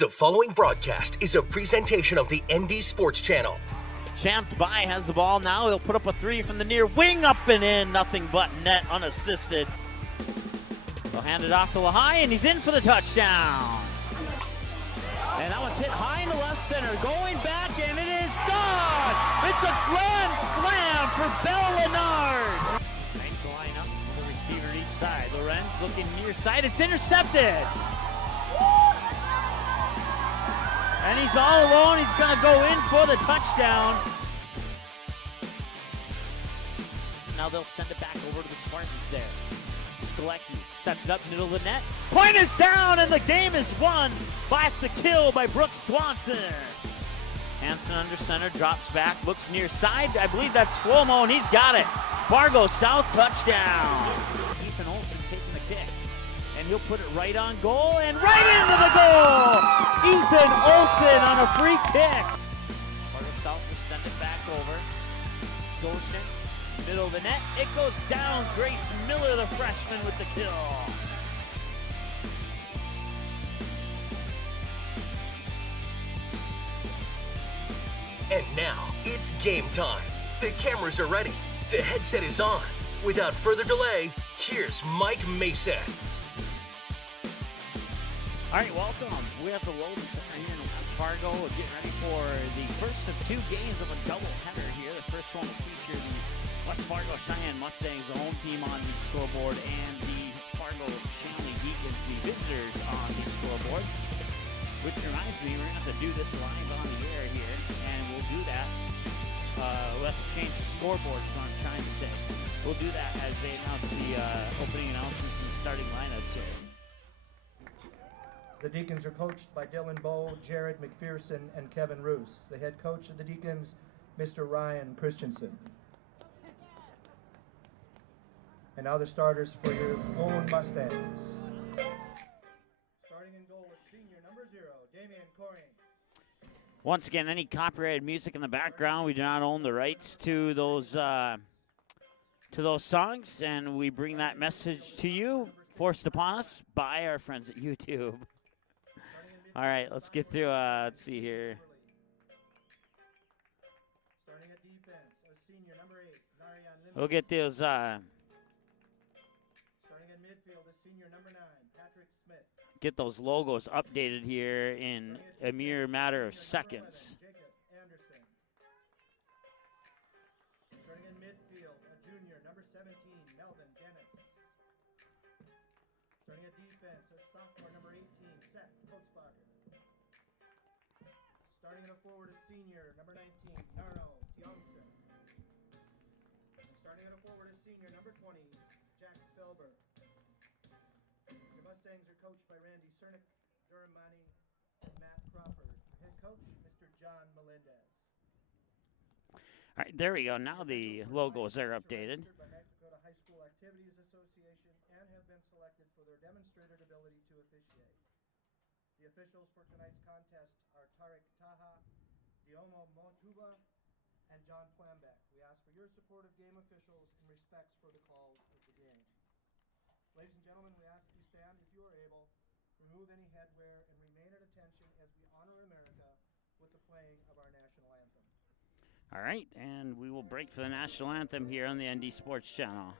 The following broadcast is a presentation of the ND Sports Channel. Chance by has the ball now. He'll put up a three from the near wing, up and in. Nothing but net, unassisted. They'll hand it off to Lehigh, and he's in for the touchdown. And that one's hit high in the left center. Going back, and it is gone. It's a grand slam for Bell Leonard. Nice lineup. The receiver each side. Lorenz looking near side. It's intercepted. And he's all alone. He's going to go in for the touchdown. Now they'll send it back over to the Spartans there. Skolecki sets it up middle of the net. Point is down, and the game is won by the kill by Brooks Swanson. Hansen under center, drops back, looks near side. I believe that's Flomo, and he's got it. Fargo South touchdown. Ethan Olson taking the kick. And he'll put it right on goal and right into the goal! Ethan Olson on a free kick. Fargo South will send it back over. Goshen, middle of the net. It goes down. Grace Miller, the freshman, with the kill. And now, it's game time. The cameras are ready. The headset is on. Without further delay, here's Mike Mason. All right, welcome. We have the Logan Center here in West Fargo. We're getting ready for the first of two games of a doubleheader here. The first one will feature the West Fargo Cheyenne Mustangs, the home team, on the scoreboard, and the Fargo Shanley Deacons, the visitors, on the scoreboard. Which reminds me, we're going to have to do this live on the air here, and we'll do that. We'll have to change the scoreboard, is what I'm trying to say. We'll do that as they announce the opening announcements and the starting lineups here. The Deacons are coached by Dylan Bowe, Jared McPherson, and Kevin Roos. The head coach of the Deacons, Mr. Ryan Christensen. And now the starters for your Golden Mustangs. Starting in goal with senior number 0, Damian Coring. Once again, any copyrighted music in the background, we do not own the rights to those songs, and we bring that message to you, forced upon us by our friends at YouTube. All right, let's get through, let's see here. Starting at defense, a senior number 8, Narayan Lim. We'll get those, Starting in midfield, a senior number 9, Patrick Smith. get those logos updated here in a mere matter of seconds. Jacob Anderson. Starting in midfield, a junior number 17, Melvin Dennis. Starting at defense, a sophomore number 18, Seth Kotzbacher. Starting in a forward, a senior number 19, Narno Tiongson. And starting in a forward, a senior number 20, Jack Felber. The Mustangs are coached by Randy Cernick, Durham Mani, and Matt Crawford. Head coach, Mr. John Melendez. All right, there we go. Now the logos are updated. By North Dakota High School Activities Association and have been selected for their demonstrated ability to officiate. The officials for tonight's contest are Tarek Taha, Diomo Montuba, and John Plambeck. We ask for your support of game officials and respects for the calls of the game. Ladies and gentlemen, we ask that you stand if you are able, remove any headwear, and remain at attention as we honor America with the playing of our national anthem. All right, and we will break for the national anthem here on the ND Sports Channel.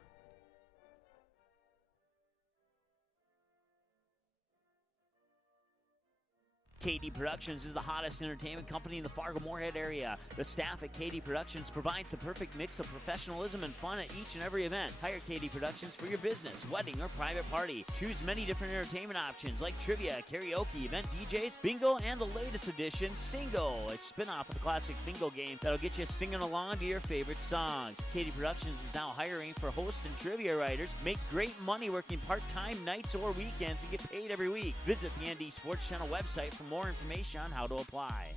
KD Productions is the hottest entertainment company in the Fargo-Moorhead area. The staff at KD Productions provides the perfect mix of professionalism and fun at each and every event. Hire KD Productions for your business, wedding, or private party. Choose many different entertainment options like trivia, karaoke, event DJs, bingo, and the latest edition, Singo, a spin-off of the classic bingo game that'll get you singing along to your favorite songs. KD Productions is now hiring for host and trivia writers. Make great money working part-time nights or weekends and get paid every week. Visit the ND Sports Channel website for more information on how to apply.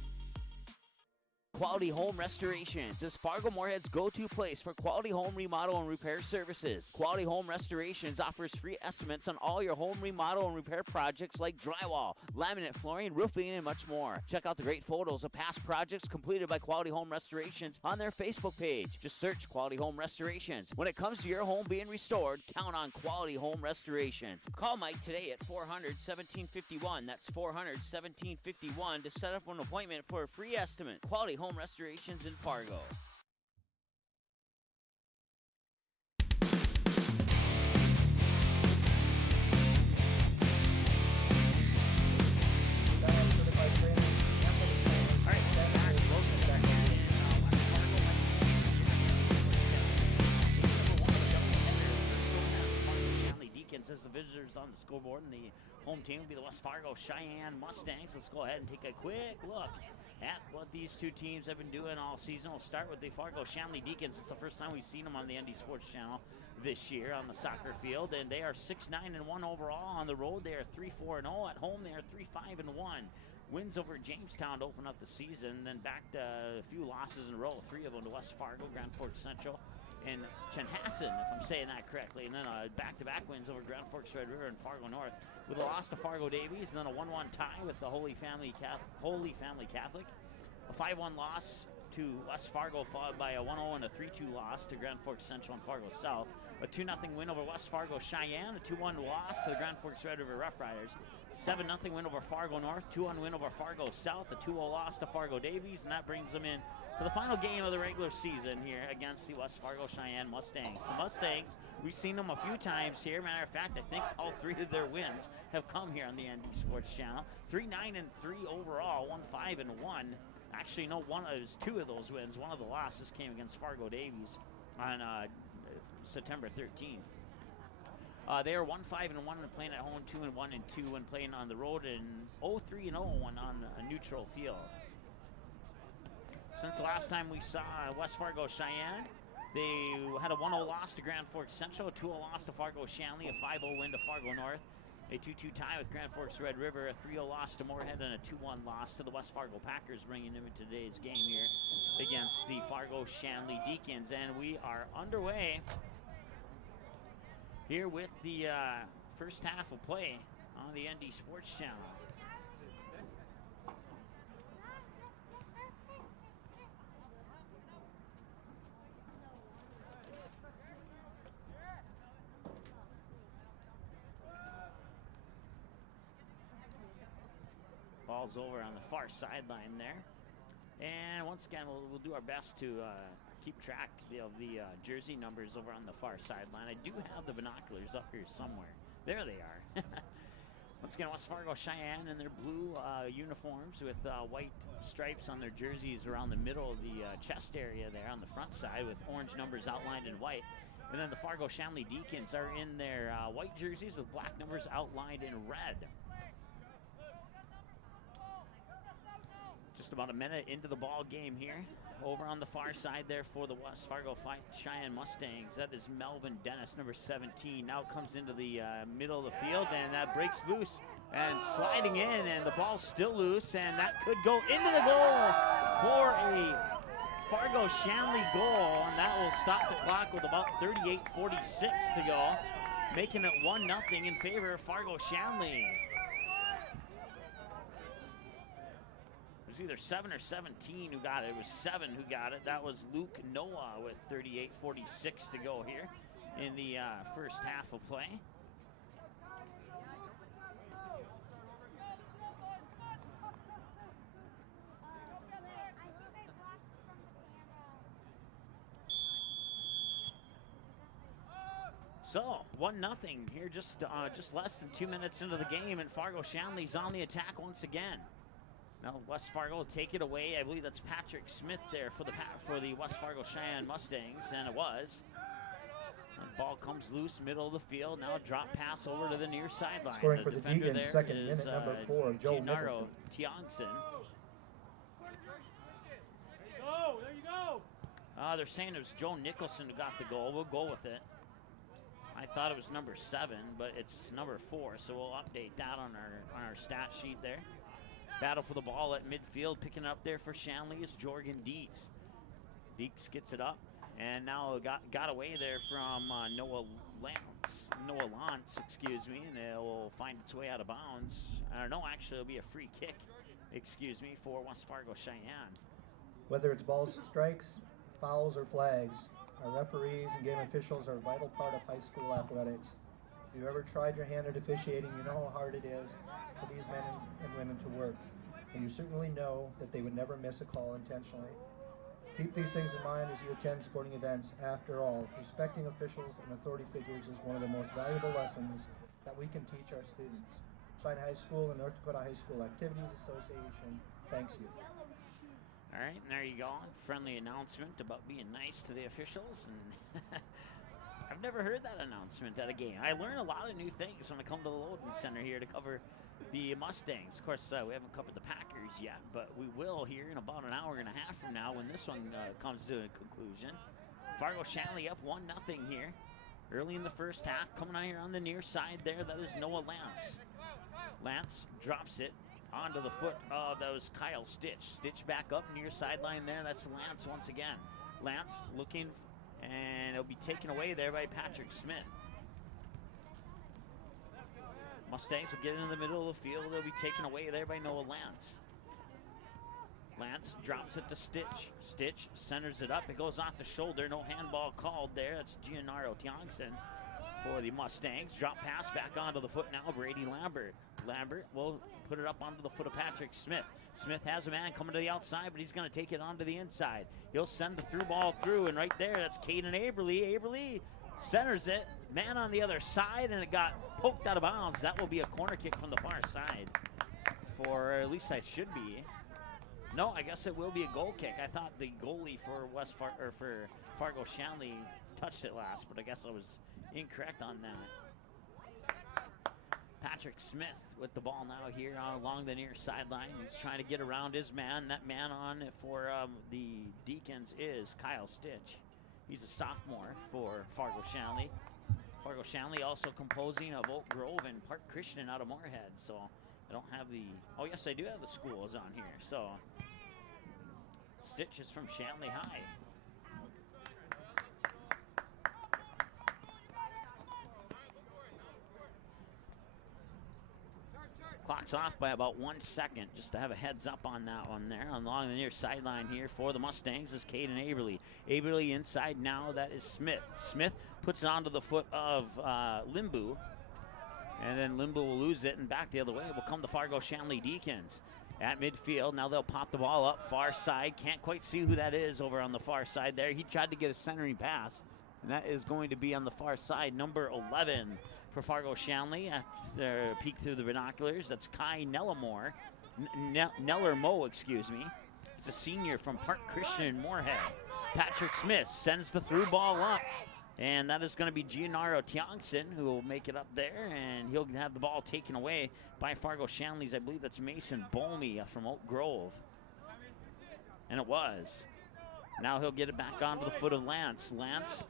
Quality Home Restorations is Fargo Moorhead's go-to place for quality home remodel and repair services. Quality Home Restorations offers free estimates on all your home remodel and repair projects like drywall, laminate flooring, roofing, and much more. Check out the great photos of past projects completed by Quality Home Restorations on their Facebook page. Just search Quality Home Restorations. When it comes to your home being restored, count on Quality Home Restorations. Call Mike today at 400-1751. That's 400-1751 to set up an appointment for a free estimate. Quality Home Restorations in Fargo. As the visitors on the scoreboard, and the home team will be the West Fargo Cheyenne Mustangs. Let's go ahead and take a quick look at what these two teams have been doing all season. We'll start with the Fargo Shanley Deacons. It's the first time we've seen them on the ND Sports Channel this year on the soccer field, and they are 6-9-1 overall. On the road, they are 3-4-0. At home, they are 3-5-1. Wins over Jamestown to open up the season, then back to a few losses in a row, 3 of them to West Fargo, Grand Forks Central, and Chanhassen, if I'm saying that correctly, and then back-to-back wins over Grand Forks Red River and Fargo North, with a loss to Fargo Davies, and then a 1-1 tie with the Holy Family Catholic, a 5-1 loss to West Fargo, followed by a 1-0 and a 3-2 loss to Grand Forks Central and Fargo South, a 2-0 win over West Fargo Cheyenne, a 2-1 loss to the Grand Forks Red River Rough Riders, 7-0 win over Fargo North, 2-1 win over Fargo South, a 2-0 loss to Fargo Davies, and that brings them in to the final game of the regular season here against the West Fargo Cheyenne Mustangs. The Mustangs, we've seen them a few times here. Matter of fact, I think all 3 of their wins have come here on the ND Sports Channel. 3-9-3 overall, 1-5-1. Actually, no, it was 2 of those wins. One of the losses came against Fargo Davies on September 13th. They are 1-5-1 and playing at home, 2-1-2 and playing on the road, and 0-3-0 on a neutral field. Since the last time we saw West Fargo Cheyenne, they had a 1-0 loss to Grand Forks Central, a 2-0 loss to Fargo Shanley, a 5-0 win to Fargo North, a 2-2 tie with Grand Forks Red River, a 3-0 loss to Moorhead, and a 2-1 loss to the West Fargo Packers, bringing them into today's game here against the Fargo Shanley Deacons. And we are underway here with the first half of play on the ND Sports Channel. Ball's over on the far sideline there. And once again, we'll do our best to keep track of the jersey numbers over on the far sideline. I do have the binoculars up here somewhere. There they are. Once again, West Fargo Cheyenne in their blue uniforms with white stripes on their jerseys around the middle of the chest area there on the front side with orange numbers outlined in white. And then the Fargo Shanley Deacons are in their white jerseys with black numbers outlined in red. Just about a minute into the ball game here. Over on the far side there for the West Fargo Cheyenne Mustangs. That is Melvin Dennis, number 17. Now comes into the middle of the field, and that breaks loose and sliding in, and the ball's still loose, and that could go into the goal for a Fargo Shanley goal, and that will stop the clock with about 38:46 to go, making it 1-0 in favor of Fargo Shanley. It was either 7 or 17 who got it. It was 7 who got it. That was Luke Noah with 38:46 to go here in the first half of play. So 1-0 here, just less than 2 minutes into the game, and Fargo Shanley's on the attack once again. Now West Fargo will take it away. I believe that's Patrick Smith there for the West Fargo Cheyenne Mustangs, and it was. The ball comes loose, middle of the field. Now a drop pass over to the near sideline. Scoring The for the defender Deacons, there second is minute, number 4, Joe Gennaro Nicholson. Tiongson. Oh, there you go. They're saying it was Joe Nicholson who got the goal. We'll go with it. I thought it was number 7, but it's number 4, so we'll update that on our stat sheet there. Battle for the ball at midfield. Picking it up there for Shanley is Jorgen Dietz. Dietz gets it up. And now got away there from Noah Lantz, excuse me, and it will find its way out of bounds. No, actually, it'll be a free kick, excuse me, for West Fargo Sheyenne. Whether it's balls, strikes, fouls, or flags, our referees and game officials are a vital part of high school athletics. If you've ever tried your hand at officiating, you know how hard it is for these men and women to work. And you certainly know that they would never miss a call intentionally. Keep these things in mind as you attend sporting events. After all, respecting officials and authority figures is one of the most valuable lessons that we can teach our students. Sheyenne High School and North Dakota High School Activities Association thanks you. All right, and there you go. Friendly announcement about being nice to the officials. And I've never heard that announcement at a game. I learn a lot of new things when I come to the Loading Center here to cover the Mustangs. Of course, we haven't covered the Packers yet, but we will here in about an hour and a half from now when this one comes to a conclusion. Fargo Shanley up 1-0 here. Early in the first half, coming out here on the near side there, that is Noah Lantz. Lantz drops it onto the foot of that was Kyle Stitch. Stitch back up near sideline there. That's Lantz once again. Lantz looking, and it'll be taken away there by Patrick Smith. Mustangs will get in the middle of the field. They'll be taken away there by Noah Lantz. Lantz drops it to Stitch. Stitch centers it up. It goes off the shoulder. No handball called there. That's Gennaro Tiongson for the Mustangs. Drop pass back onto the foot now. Brady Lambert. Lambert will put it up onto the foot of Patrick Smith. Smith has a man coming to the outside, but he's going to take it onto the inside. He'll send the through ball through, and right there, that's Caden Aberly. Aberly centers it. Man on the other side, and it got poked out of bounds. That will be a corner kick from the far side. Or at least it should be. No, I guess it will be a goal kick. I thought the goalie for for Fargo Shanley touched it last, but I guess I was incorrect on that. Patrick Smith with the ball now here along the near sideline. He's trying to get around his man. That man on for the Deacons is Kyle Stitch. He's a sophomore for Fargo Shanley. Fargo Shanley also composing of Oak Grove and Park Christian out of Moorhead. So I don't have the, oh yes, I do have the schools on here. So Stitch is from Shanley High. Clock's off by about 1 second, just to have a heads up on that one there. Along the near sideline here for the Mustangs is Caden Aberly. Aberly inside now, that is Smith. Smith puts it onto the foot of Limbu, and then Limbu will lose it, and back the other way will come the Fargo Shanley Deacons. At midfield, now they'll pop the ball up, far side. Can't quite see who that is over on the far side there. He tried to get a centering pass, and that is going to be on the far side, number 11. For Fargo Shanley, after a peek through the binoculars, that's Kai Nellermo, excuse me. He's a senior from Park Christian in Moorhead. Patrick Smith sends the through ball up, and that is going to be Gennaro Tiongson who will make it up there, and he'll have the ball taken away by Fargo Shanley's, I believe that's Mason Bolmy from Oak Grove. And it was. Now he'll get it back onto the foot of Lance. Lance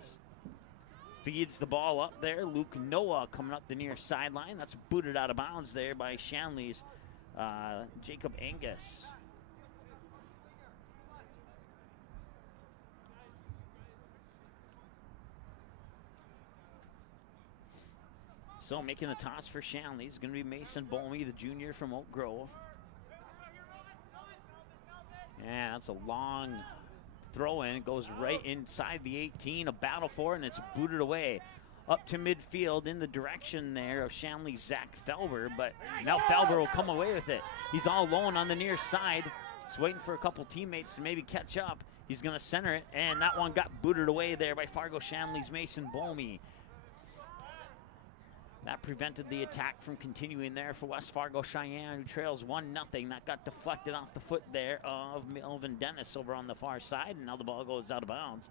feeds the ball up there. Luke Noah coming up the near sideline. That's booted out of bounds there by Shanley's Jacob Angus. So making the toss for Shanley is going to be Mason Bolmy, the junior from Oak Grove. Yeah, that's a long throw in. It goes right inside the 18. A battle for it, and it's booted away up to midfield in the direction there of Shanley's Zach Felber, but now Felber will come away with it. He's all alone on the near side. He's waiting for a couple teammates to maybe catch up. He's going to center it, and that one got booted away there by Fargo Shanley's Mason Bolmy. That prevented the attack from continuing there for West Fargo Cheyenne, who trails 1-0. That got deflected off the foot there of Melvin Dennis over on the far side, and now the ball goes out of bounds.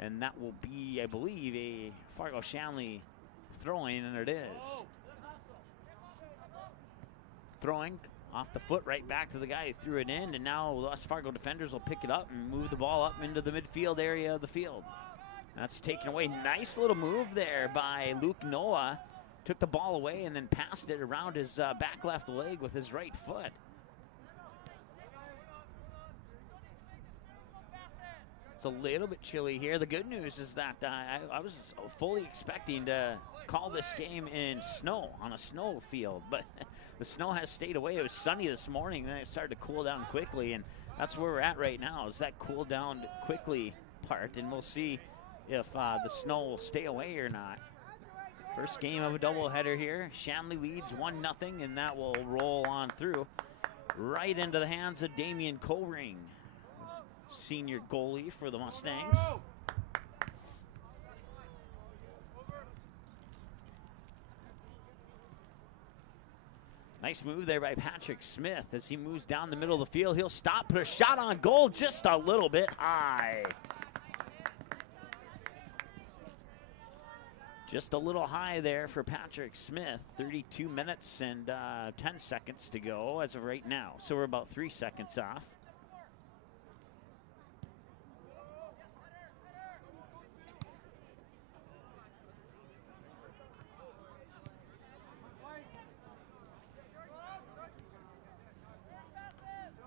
And that will be, I believe, a Fargo Shanley throwing, and it is. Throwing off the foot right back to the guy who threw it in, and now the West Fargo defenders will pick it up and move the ball up into the midfield area of the field. That's taken away. Nice little move there by Luke Noah. Took the ball away and then passed it around his back left leg with his right foot. It's a little bit chilly here. The good news is that I was fully expecting to call this game in snow, on a snow field, but the snow has stayed away. It was sunny this morning, then it started to cool down quickly, and that's where we're at right now, is that cool down quickly part, and we'll see if the snow will stay away or not. First game of a doubleheader here. Shanley leads 1-0, and that will roll on through right into the hands of Damian Koring, senior goalie for the Mustangs. Nice move there by Patrick Smith as he moves down the middle of the field. He'll stop, put a shot on goal just a little bit high. Just a little high there for Patrick Smith. 32 minutes and 10 seconds to go as of right now. So we're about 3 seconds off.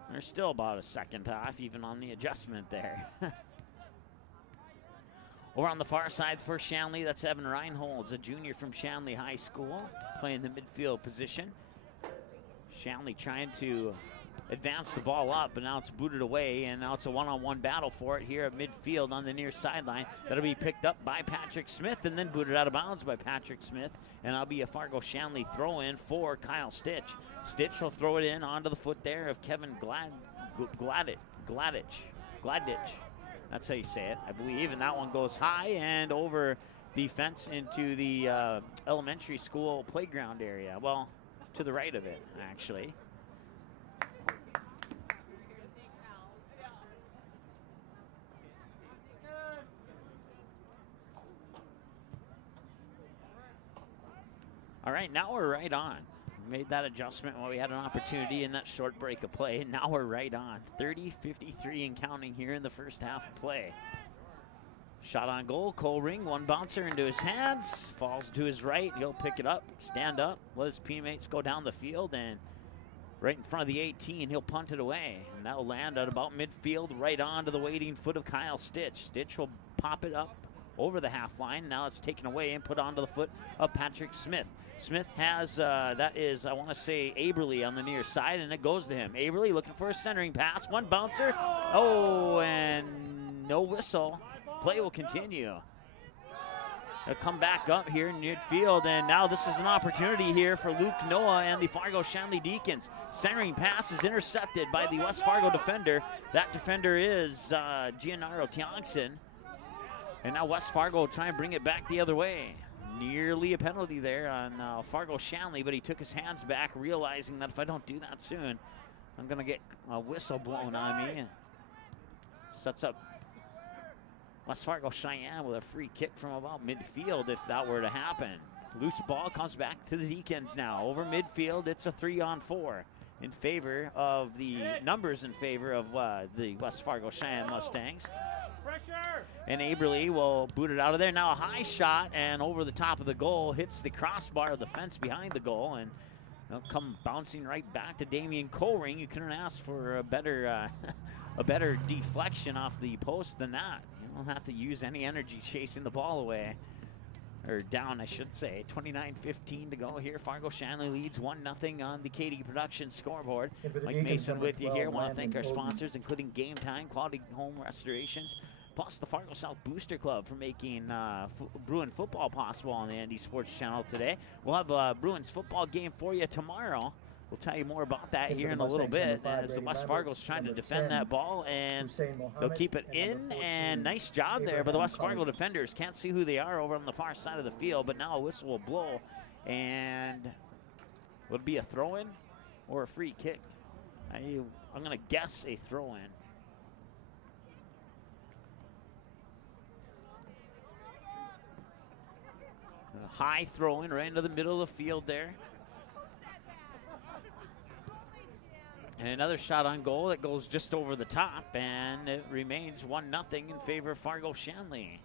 There's still about a second off, even on the adjustment there. Over on the far side for Shanley, that's Evan Reinholds, a junior from Shanley High School, playing the midfield position. Shanley trying to advance the ball up, but now it's booted away, and now it's a one-on-one battle for it here at midfield on the near sideline. That'll be picked up by Patrick Smith and then booted out of bounds by Patrick Smith, and that'll be a Fargo Shanley throw-in for Kyle Stitch. Stitch will throw it in onto the foot there of Kevin Gladich. That's how you say it, I believe, and that one goes high and over the fence into the elementary school playground area. Well, to the right of it, actually. All right, now we're right on. Made that adjustment while we had an opportunity in that short break of play. And now we're right on. 30-53 and counting here in the first half of play. Shot on goal, Koring, one bouncer into his hands. Falls to his right, he'll pick it up, stand up, let his teammates go down the field, and right in front of the 18, he'll punt it away. And that'll land at about midfield, right onto the waiting foot of Kyle Stitch. Stitch will pop it up over the half line. Now it's taken away and put onto the foot of Patrick Smith. Smith has, that is, I want to say, Aberly on the near side, and it goes to him. Aberly looking for a centering pass. One bouncer. Oh, and no whistle. Play will continue. They'll come back up here in midfield, and now this is an opportunity here for Luke Noah and the Fargo Shanley Deacons. Centering pass is intercepted by the West Fargo defender. That defender is Gianaro Tiongson. And now West Fargo will try and bring it back the other way. Nearly a penalty there on Fargo Shanley, but he took his hands back, realizing that if I don't do that soon, I'm going to get a whistle blown on me. Sets up West Fargo Cheyenne with a free kick from about midfield if that were to happen. Loose ball comes back to the Deacons now. Over midfield, it's a 3-on-4 in favor of the numbers in favor of the West Fargo Cheyenne Mustangs. Pressure! And Aberly will boot it out of there. Now a high shot and over the top of the goal, hits the crossbar of the fence behind the goal, and they'll come bouncing right back to Damian Koring. You couldn't ask for a better a better deflection off the post than that. You don't have to use any energy chasing the ball away. Or down, I should say. 29-15 to go here. Fargo Shanley leads 1-0 on the KD Productions scoreboard. Mike Mason with you here. Want to thank our sponsors, including Game Time, Quality Home Restorations, plus the Fargo South Booster Club for making Bruin football possible on the Andy Sports Channel today. We'll have Bruins football game for you tomorrow. We'll tell you more about that here in a little bit as the West Fargo's trying to defend that ball, and they'll keep it in, and nice job there by the West Fargo defenders. Can't see who they are over on the far side of the field, but now a whistle will blow, and would it be a throw-in or a free kick? I'm going to guess a throw-in. A high throw-in right into the middle of the field there. And another shot on goal that goes just over the top, and it remains 1-0 in favor of Fargo Shanley.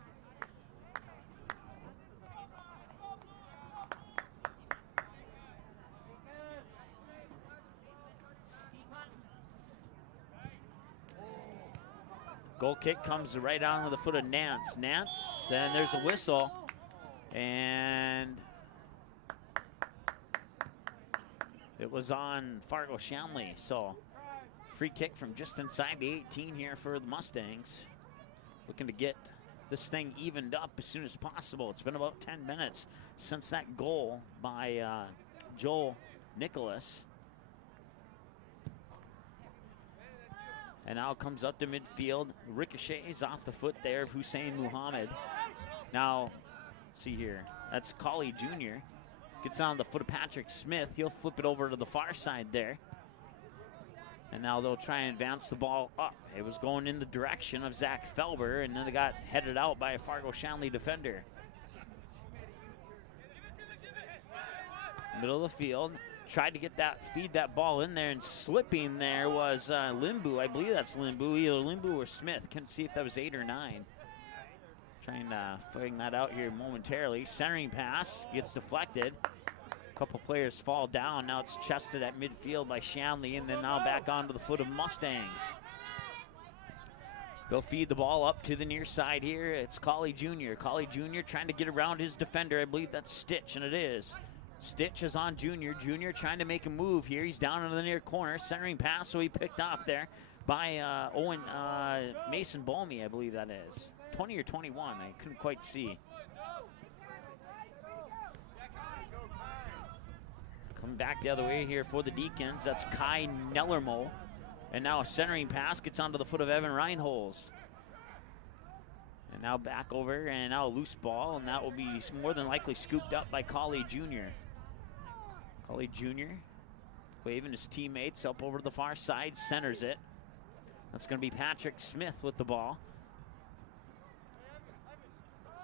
Goal kick comes right onto the foot of Nance. Nance, and there's a whistle. And it was on Fargo Shanley. So free kick from just inside the 18 here for the Mustangs. Looking to get this thing evened up as soon as possible. It's been about 10 minutes since that goal by Joel Nicholas. And now it comes up to midfield. Ricochets off the foot there of Hussein Muhammad. Now, see here, that's Colley Jr. Gets on the foot of Patrick Smith. He'll flip it over to the far side there. And now they'll try and advance the ball up. It was going in the direction of Zach Felber, and then it got headed out by a Fargo Shanley defender. Middle of the field. Tried to get that, feed that ball in there, and slipping there was Limbu. I believe that's Limbu, either Limbu or Smith. Couldn't see if that was 8 or 9. Trying to find that out here momentarily. Centering pass gets deflected. A couple players fall down. Now it's chested at midfield by Shanley, and then now back onto the foot of Mustangs. They'll feed the ball up to the near side here. It's Colley Jr. Colley Jr. trying to get around his defender. I believe that's Stitch, and it is. Stitch is on Junior. Junior trying to make a move here. He's down in the near corner. Centering pass, so he picked off there by Mason Balmy, I believe that is. 20 or 21, I couldn't quite see. Coming back the other way here for the Deacons. That's Kai Nellermo. And now a centering pass gets onto the foot of Evan Reinholz. And now back over, and now a loose ball, and that will be more than likely scooped up by Colley Jr. Colley Jr. waving his teammates up over to the far side, centers it. That's going to be Patrick Smith with the ball.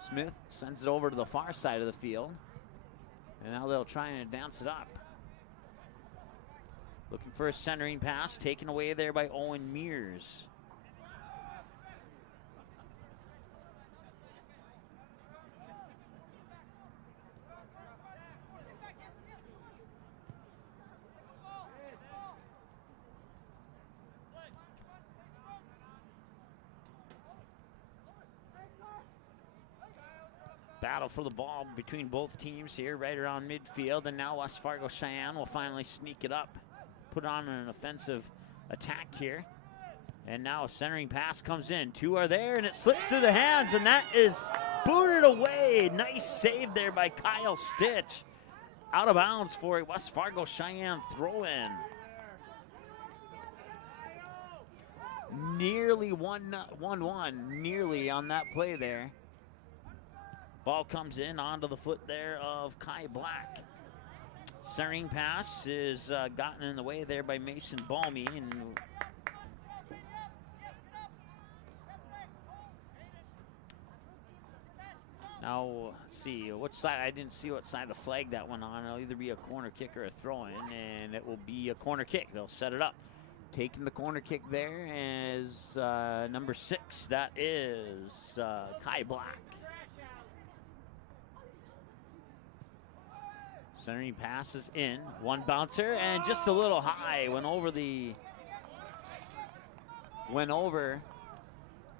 Smith sends it over to the far side of the field. And now they'll try and advance it up. Looking for a centering pass, taken away there by Owen Mears. Battle for the ball between both teams here, right around midfield, and now West Fargo Cheyenne will finally sneak it up, put on an offensive attack here. And now a centering pass comes in. 2 are there, and it slips through the hands, and that is booted away. Nice save there by Kyle Stitch. Out of bounds for a West Fargo Cheyenne throw-in. Nearly 1-1, nearly on that play there. Ball comes in onto the foot there of Kai Black. Centering pass is gotten in the way there by Mason Balmy. And now, let's see, what side? I didn't see what side of the flag that went on. It'll either be a corner kick or a throw-in, and it will be a corner kick. They'll set it up. Taking the corner kick there is number 6. That is Kai Black. Centering passes in, one bouncer, and just a little high. Went over the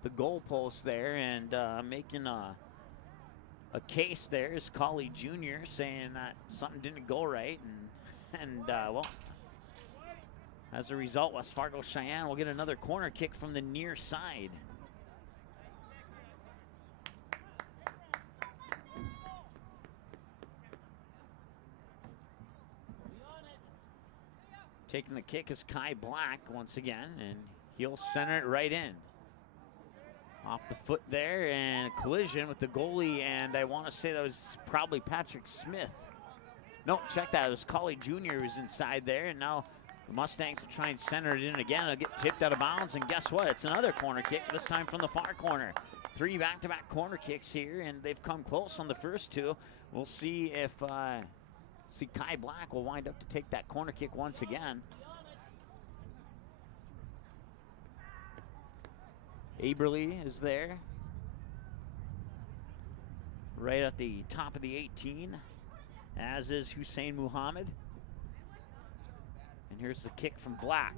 goalpost there, and making a case there is Colley Jr. saying that something didn't go right, and well, as a result, West Fargo Cheyenne will get another corner kick from the near side. Taking the kick is Kai Black once again, and he'll center it right in. Off the foot there, and a collision with the goalie, and I want to say that was probably Patrick Smith. No, check that. It was Colley Jr. who's inside there, and now the Mustangs will try and center it in again. It'll get tipped out of bounds, and guess what? It's another corner kick, this time from the far corner. 3 back-to-back corner kicks here, and they've come close on the first 2. We'll see if Kai Black will wind up to take that corner kick once again. Aberly is there, right at the top of the 18, as is Hussein Muhammad. And here's the kick from Black.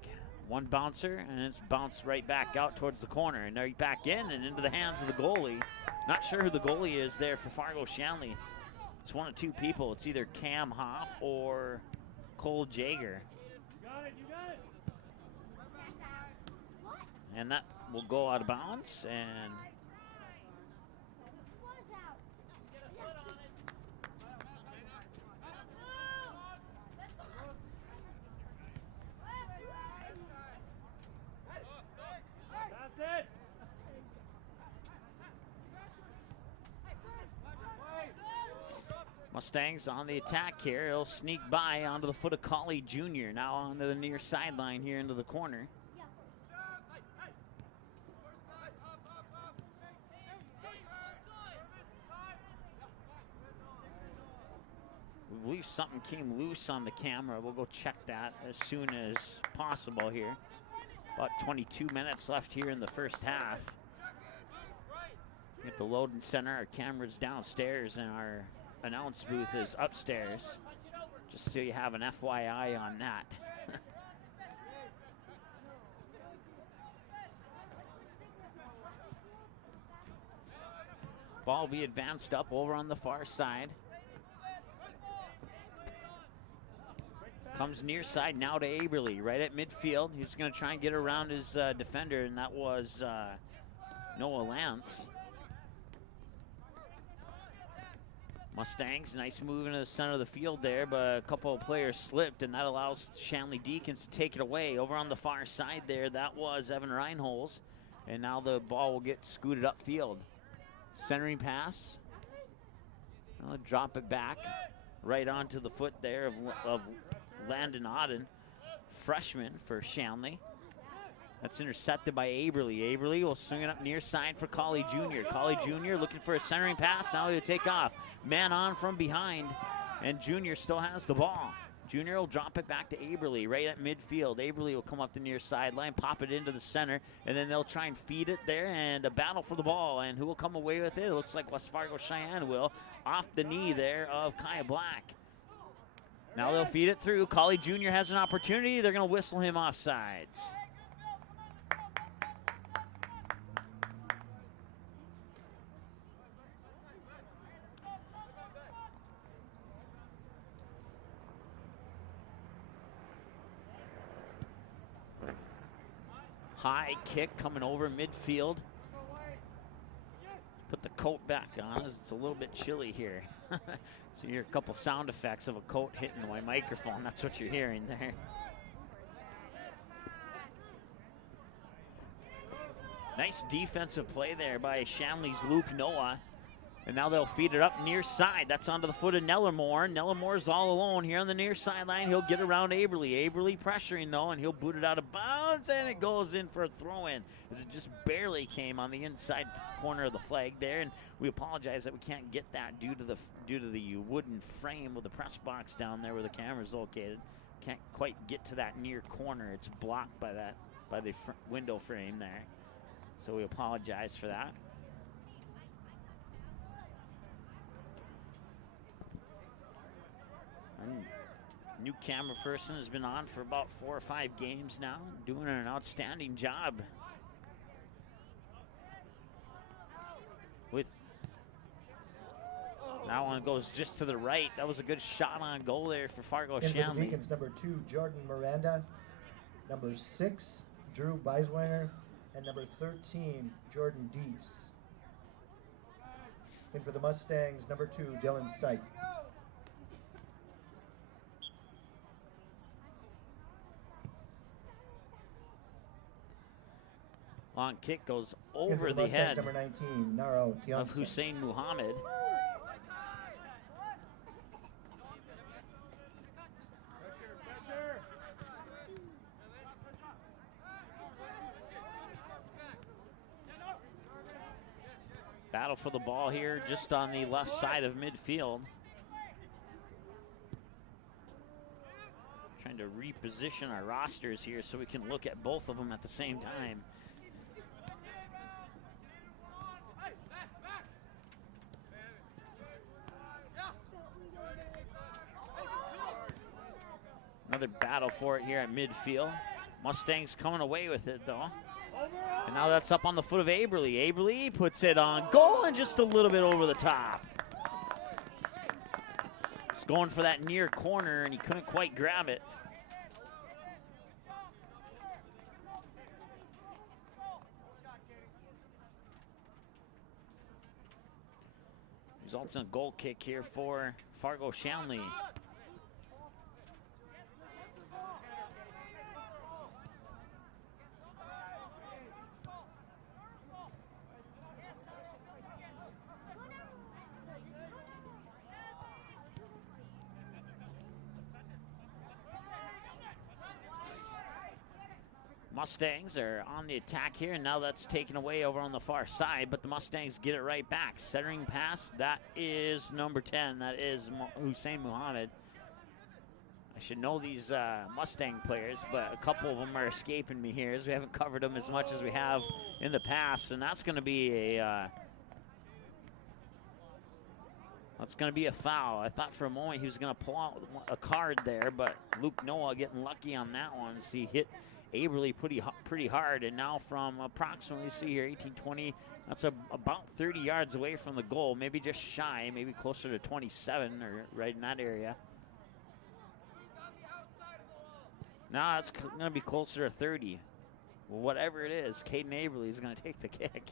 One bouncer, and it's bounced right back out towards the corner. And they're back in and into the hands of the goalie. Not sure who the goalie is there for Fargo Shanley. It's one of two people. It's either Cam Hoff or Cole Jager. You got it, you got it. And that will go out of bounds. And That's it. Mustangs on the attack here. He'll sneak by onto the foot of Colley Jr. Now onto the near sideline here into the corner. We believe something came loose on the camera. We'll go check that as soon as possible here. About 22 minutes left here in the first half. Get the loading center. Our camera's downstairs and our announce booth is upstairs. Just so you have an FYI on that. Ball will be advanced up over on the far side. Comes near side now to Aberly, right at midfield. He's going to try and get around his defender, and that was Noah Lance. Mustangs, nice move into the center of the field there, but a couple of players slipped, and that allows Shanley Deacons to take it away. Over on the far side there, that was Evan Reinholz, and now the ball will get scooted upfield. Centering pass. I'll drop it back right onto the foot there of Landon Auden, freshman for Shanley. That's intercepted by Aberly. Aberly will swing it up near side for Colley Jr. Colley Jr. looking for a centering pass. Now he'll take off. Man on from behind, and Jr. still has the ball. Jr. will drop it back to Aberly right at midfield. Aberly will come up the near sideline, pop it into the center, and then they'll try and feed it there, and a battle for the ball. And who will come away with it? It looks like West Fargo Cheyenne will, off the knee there of Kaya Black. Now they'll feed it through. Colley Jr. has an opportunity. They're going to whistle him offsides. High kick coming over midfield. Put the coat back on as it's a little bit chilly here. So you hear a couple sound effects of a coat hitting my microphone. That's what you're hearing there. Nice defensive play there by Shanley's Luke Noah. And now they'll feed it up near side. That's onto the foot of Nellermore. Nellermore's all alone here on the near sideline. He'll get around Aberly. Aberly pressuring though, and he'll boot it out of bounds, and it goes in for a throw-in as it just barely came on the inside corner of the flag there. And we apologize that we can't get that due to the wooden frame of the press box down there where the camera's located. Can't quite get to that near corner. It's blocked by the window frame there. So we apologize for that. New camera person has been on for about 4 or 5 games now, doing an outstanding job. With that one goes just to the right. That was a good shot on goal there for Fargo Shanley. Deacons, number 2, Jordan Miranda. Number 6, Drew Beiswanger. And number 13, Jordan Dees. And for the Mustangs, number 2, Dylan Syke. Long kick goes over the head number 19, Naro of Hussein Muhammad. Battle for the ball here just on the left side of midfield. Trying to reposition our rosters here so we can look at both of them at the same time. Another battle for it here at midfield. Mustangs coming away with it, though. And now that's up on the foot of Aberly. Aberly puts it on goal and just a little bit over the top. He's going for that near corner, and he couldn't quite grab it. Results in a goal kick here for Fargo Shanley. Mustangs are on the attack here, and now that's taken away over on the far side, but the Mustangs get it right back. Centering pass, that is number 10. That is Hussein Muhammad. I should know these Mustang players, but a couple of them are escaping me here as we haven't covered them as much as we have in the past, and that's going to be a foul. I thought for a moment he was going to pull out a card there, but Luke Noah getting lucky on that one as he hit Aberly pretty hard, and now from approximately, see here, 18-20, that's about 30 yards away from the goal, maybe just shy, maybe closer to 27 or right in that area. Now it's going to be closer to 30. Well, whatever it is, Caden Aberly is going to take the kick.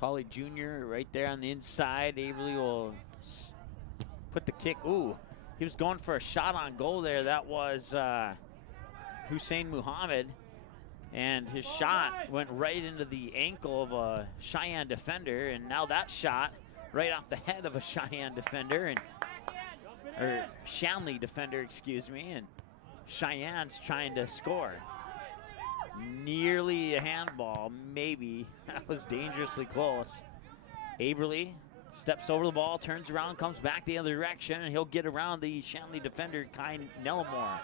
Colley Jr. right there on the inside. Aberly will put the kick. Ooh, he was going for a shot on goal there. That was Hussein Muhammad. And his shot went right into the ankle of a Sheyenne defender. And now that shot right off the head of a Sheyenne defender. Or Shanley defender, excuse me. And Cheyenne's trying to score. Nearly a handball, maybe. That was dangerously close. Aberly steps over the ball, turns around, comes back the other direction, and he'll get around the Shanley defender, Kai Nellamore.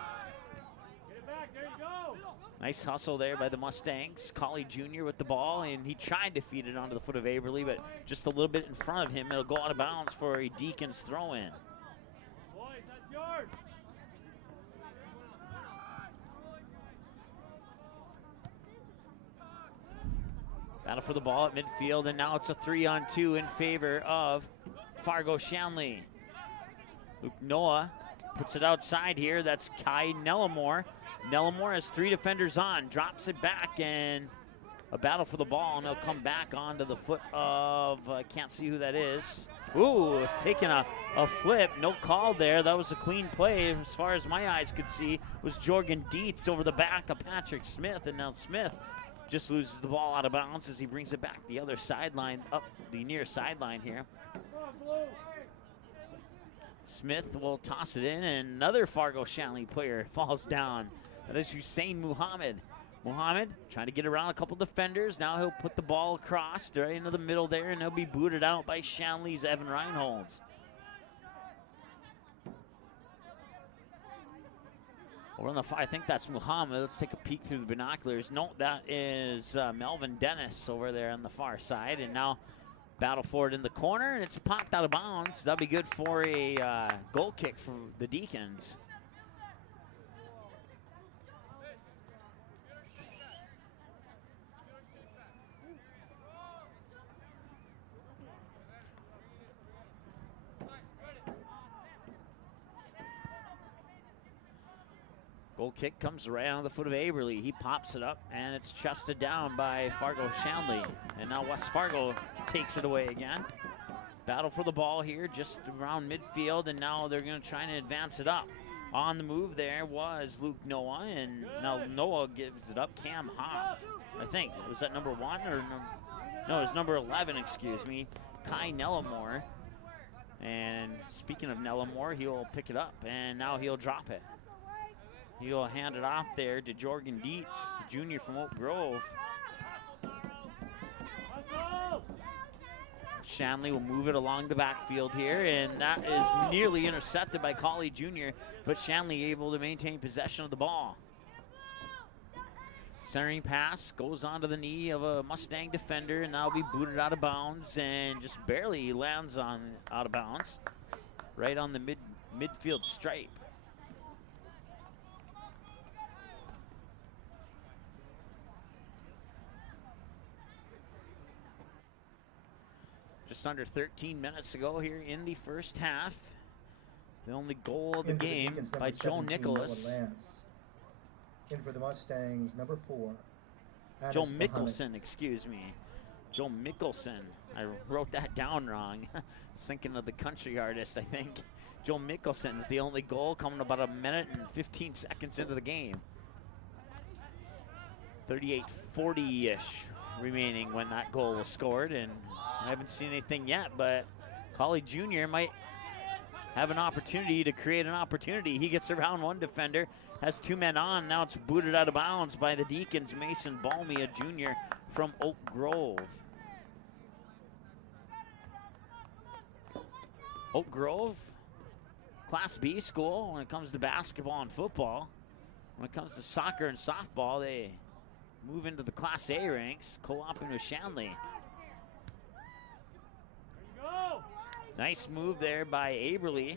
Get it back, there you go. Nice hustle there by the Mustangs. Colley Jr. with the ball, and he tried to feed it onto the foot of Aberly, but just a little bit in front of him. It'll go out of bounds for a Deacons throw-in. Boys, that's yours. Battle for the ball at midfield, and now it's a 3-on-2 in favor of Fargo Shanley. Luke Noah puts it outside here. That's Kai Nellamore. Nellamore has 3 defenders on, drops it back, and a battle for the ball, and he'll come back onto the foot of, can't see who that is. Ooh, taking a flip, no call there. That was a clean play as far as my eyes could see. Was Jorgen Dietz over the back of Patrick Smith, and now Smith just loses the ball out of bounds as he brings it back the other sideline, up the near sideline here. Smith will toss it in, and another Fargo Shanley player falls down. That is Hussein Muhammad. Muhammad trying to get around a couple defenders. Now he'll put the ball across right into the middle there, and he'll be booted out by Shanley's Evan Reinholds. Over on the I think that's Muhammad. Let's take a peek through the binoculars. No, that is Melvin Dennis over there on the far side. And now battle for it in the corner, and it's popped out of bounds. That'll be good for a goal kick for the Deacons. Goal kick comes right on the foot of Aberly. He pops it up, and it's chested down by Fargo Shanley. And now West Fargo takes it away again. Battle for the ball here, just around midfield, and now they're going to try and advance it up. On the move there was Luke Noah, and now Noah gives it up. Cam Hoff, I think. Was that number 1 or no? It was number 11, excuse me. Kai Nellamore. And speaking of Nellamore, he'll pick it up, and now he'll drop it. He'll hand it off there to Jorgen Dietz, the junior from Oak Grove. Shanley will move it along the backfield here, and that is nearly intercepted by Colley Jr., but Shanley able to maintain possession of the ball. Centering pass goes onto the knee of a Mustang defender, and that'll be booted out of bounds and just barely lands on out of bounds, right on the midfield stripe. Just under 13 minutes to go here in the first half. The only goal of the game by Joe Nicholas. In for the Mustangs, number 4. Joe Mickelson, excuse me. Joe Mickelson. I wrote that down wrong. Thinking of the country artist, I think. Joe Mickelson with the only goal, coming about a minute and 15 seconds into the game. 38:40-ish remaining when that goal was scored, and I haven't seen anything yet, but Colley Jr. might have an opportunity to create an opportunity. He gets around one defender, has 2 men on. Now it's booted out of bounds by the Deacons, Mason Balmy, a junior from Oak Grove. Oak Grove, Class B school when it comes to basketball and football. When it comes to soccer and softball, they move into the Class A ranks, co-oping with Shanley. Nice move there by Aberly.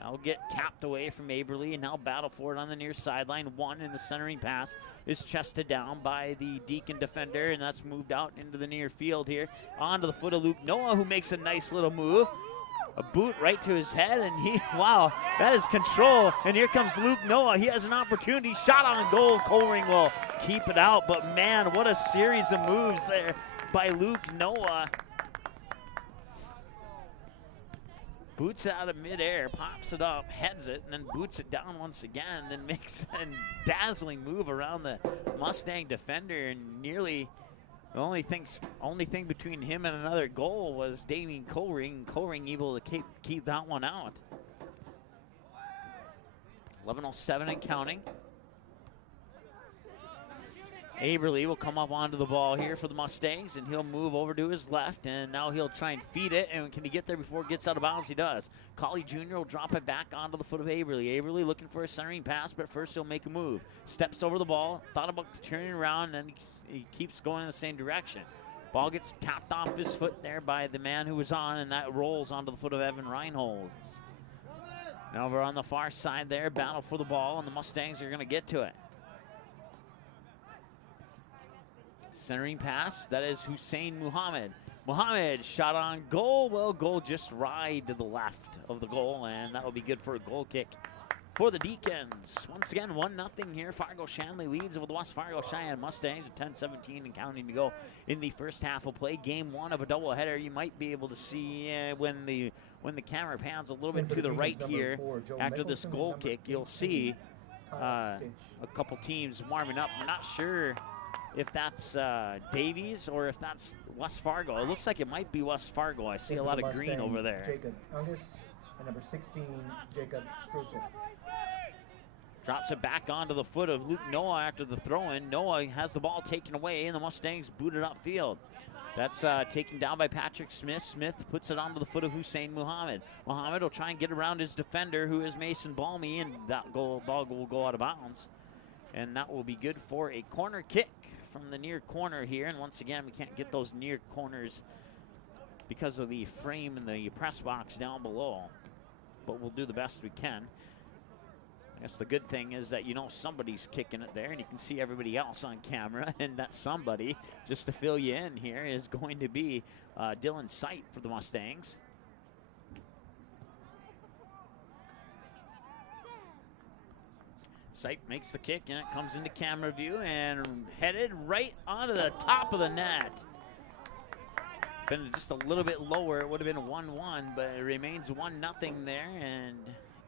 That'll get tapped away from Aberly, and now battle for it on the near sideline. One in the centering pass is chested down by the Deacon defender, and that's moved out into the near field here. Onto the foot of Luke Noah, who makes a nice little move. A boot right to his head, and wow, that is control. And here comes Luke Noah. He has an opportunity. Shot on goal. Colring will keep it out, but man, what a series of moves there by Luke Noah. Boots it out of midair, pops it up, heads it, and then boots it down once again, then makes a dazzling move around the Mustang defender, and nearly the only thing between him and another goal was Damien Colring. Colring able to keep that one out. 11:07 and counting. Aberly will come up onto the ball here for the Mustangs, and he'll move over to his left, and now he'll try and feed it, and can he get there before it gets out of bounds? He does. Colley Jr. will drop it back onto the foot of Aberly. Aberly looking for a centering pass, but first he'll make a move. Steps over the ball, thought about turning around, and then he keeps going in the same direction. Ball gets tapped off his foot there by the man who was on, and that rolls onto the foot of Evan Reinholz. Now over on the far side there, battle for the ball, and the Mustangs are going to get to it. Centering pass, that is Hussein Muhammad. Muhammad shot on goal. Well, goal just right to the left of the goal, and that will be good for a goal kick for the Deacons. Once again, 1-0 here. Fargo Shanley leads over the West Fargo Cheyenne Mustangs with 10:17 and counting to go in the first half of play. Game 1 of a doubleheader. You might be able to see when the camera pans a little bit to the right here after this goal kick, you'll see a couple teams warming up. I'm not sure if that's Davies or if that's West Fargo. It looks like it might be West Fargo. I see a lot of green over there. Jacob Ungus and number 16, Jacob Strussel. Drops it back onto the foot of Luke Noah after the throw-in. Noah has the ball taken away, and the Mustangs booted upfield. That's taken down by Patrick Smith. Smith puts it onto the foot of Hussein Muhammad. Muhammad will try and get around his defender, who is Mason Balmy, and that ball will go out of bounds. And that will be good for a corner kick from the near corner here. And once again, we can't get those near corners because of the frame and the press box down below. But we'll do the best we can. I guess the good thing is that you know somebody's kicking it there, and you can see everybody else on camera. And that somebody, just to fill you in here, is going to be Dylan Sight for the Mustangs. Sight makes the kick, and it comes into camera view and headed right onto the top of the net. Been just a little bit lower, it would have been 1-1, but it remains 1-0 there, and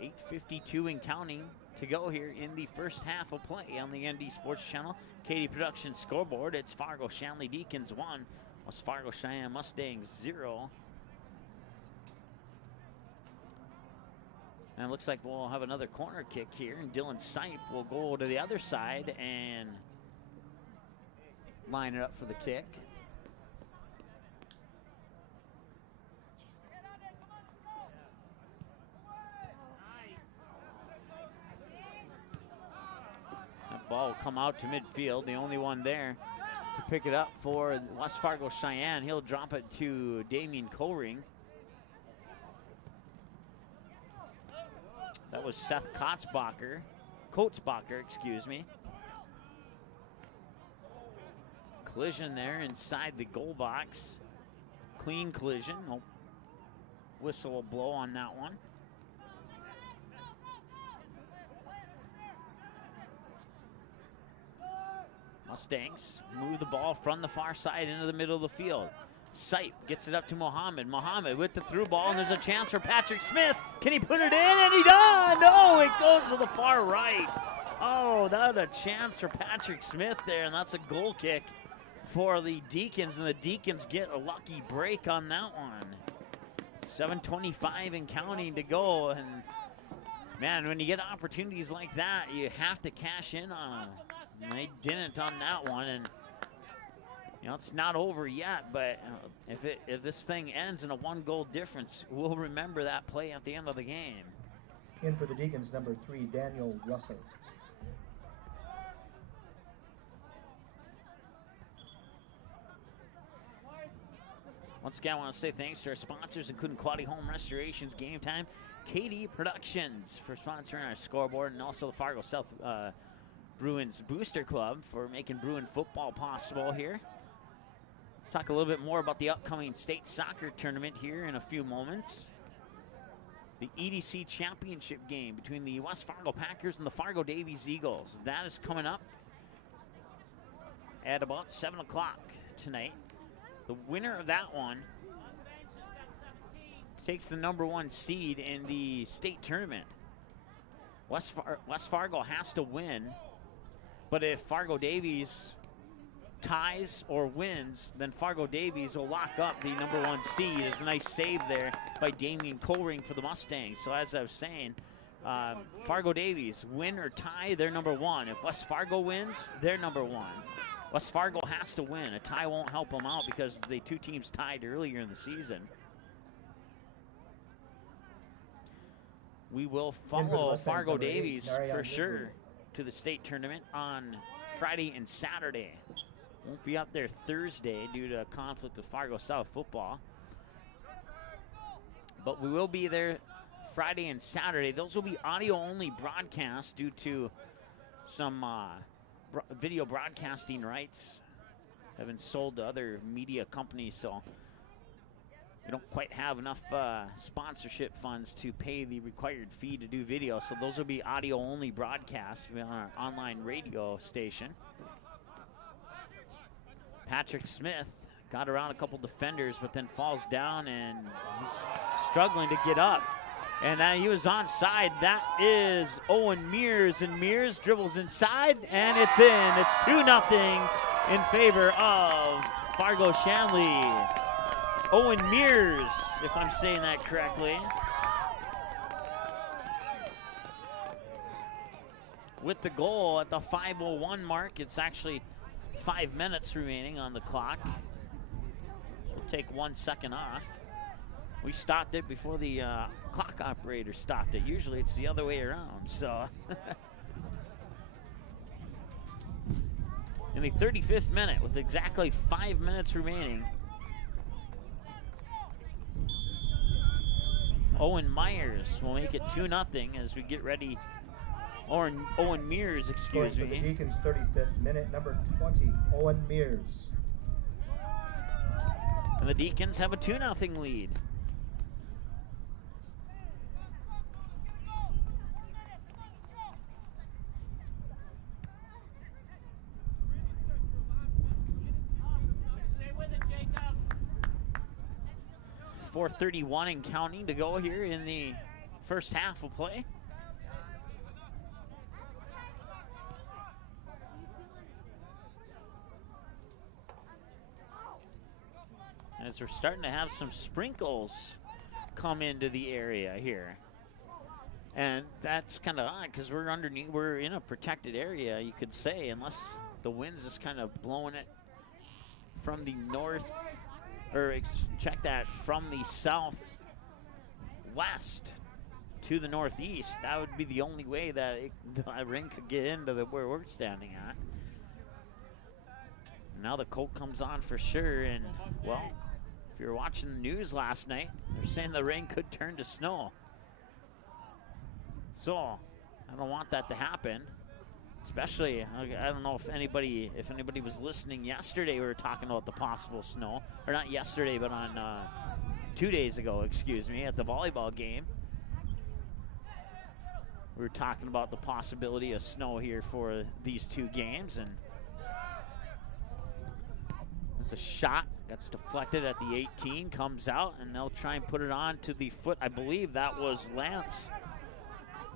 8:52 and counting to go here in the first half of play on the ND Sports Channel. Katie Production scoreboard, it's Fargo Shanley Deacons 1, West Fargo Cheyenne Mustangs 0. And it looks like we'll have another corner kick here, and Dylan Sipe will go to the other side and line it up for the kick. That ball will come out to midfield, the only one there to pick it up for West Fargo Cheyenne. He'll drop it to Damien Koring. That was Seth Kotzbacher, excuse me. Collision there inside the goal box. Clean collision. Oh, whistle will blow on that one. Mustangs move the ball from the far side into the middle of the field. Sipe gets it up to Mohammed. Mohammed with the through ball, and there's a chance for Patrick Smith. Can he put it in? And he does! No, it goes to the far right. Oh, that a chance for Patrick Smith there, and that's a goal kick for the Deacons, and the Deacons get a lucky break on that one. 7:25 and counting to go, and man, when you get opportunities like that, you have to cash in on them. And they didn't on that one, and you know it's not over yet. But if this thing ends in a 1-goal difference, we'll remember that play at the end of the game. In for the Deacons, number 3, Daniel Russell. Once again, I want to say thanks to our sponsors, including Quality Home Restorations, Game Time, KD Productions for sponsoring our scoreboard, and also the Fargo South Bruins Booster Club for making Bruin football possible here. Talk a little bit more about the upcoming state soccer tournament here in a few moments. The EDC Championship game between the West Fargo Packers and the Fargo Davies Eagles. That is coming up at about 7 o'clock tonight. The winner of that one takes the #1 seed in the state tournament. West Fargo has to win, but if Fargo Davies ties or wins, then Fargo Davies will lock up the #1 seed. It's a nice save there by Damien Koring for the Mustangs. So as I was saying, Fargo Davies win or tie, they're #1. If West Fargo wins, they're #1. West Fargo has to win. A tie won't help them out because the two teams tied earlier in the season. We will follow Fargo Davies for sure to the state tournament on Friday and Saturday. Won't be up there Thursday due to a conflict with Fargo South football. But we will be there Friday and Saturday. Those will be audio-only broadcasts due to some video broadcasting rights have been sold to other media companies, so we don't quite have enough sponsorship funds to pay the required fee to do video, so those will be audio-only broadcasts on our online radio station. Patrick Smith got around a couple defenders, but then falls down, and he's struggling to get up. And he was onside. That is Owen Mears, and Mears dribbles inside, and it's in. It's 2-0 in favor of Fargo Shanley. Owen Mears, if I'm saying that correctly. With the goal at the 5:01 mark. It's actually 5 minutes remaining on the clock. We'll take 1 second off. We stopped it before the clock operator stopped it. Usually it's the other way around, so. In the 35th minute, with exactly 5 minutes remaining, Owen Myers will make it 2-0 as we get ready. Owen Mears, excuse me. For the Deacons, 35th minute, number 20, Owen Mears. And the Deacons have a 2-0 lead. .431 and counting to go here in the first half of play. As we're starting to have some sprinkles come into the area here. And that's kind of odd because we're underneath, we're in a protected area, you could say, unless the wind's just kind of blowing it from the north, or check that, from the southwest. to the northeast. That would be the only way that the ring could get into where we're standing at. Now the coat comes on for sure, and well, if you were watching the news last night, they're saying the rain could turn to snow. So I don't want that to happen. Especially, I don't know if anybody was listening yesterday. We were talking about the possible snow, or not yesterday, but on 2 days ago, excuse me, at the volleyball game. We were talking about the possibility of snow here for these two games, and it's a shot that's deflected at the 18, comes out, and they'll try and put it on to the foot. I believe that was Lance.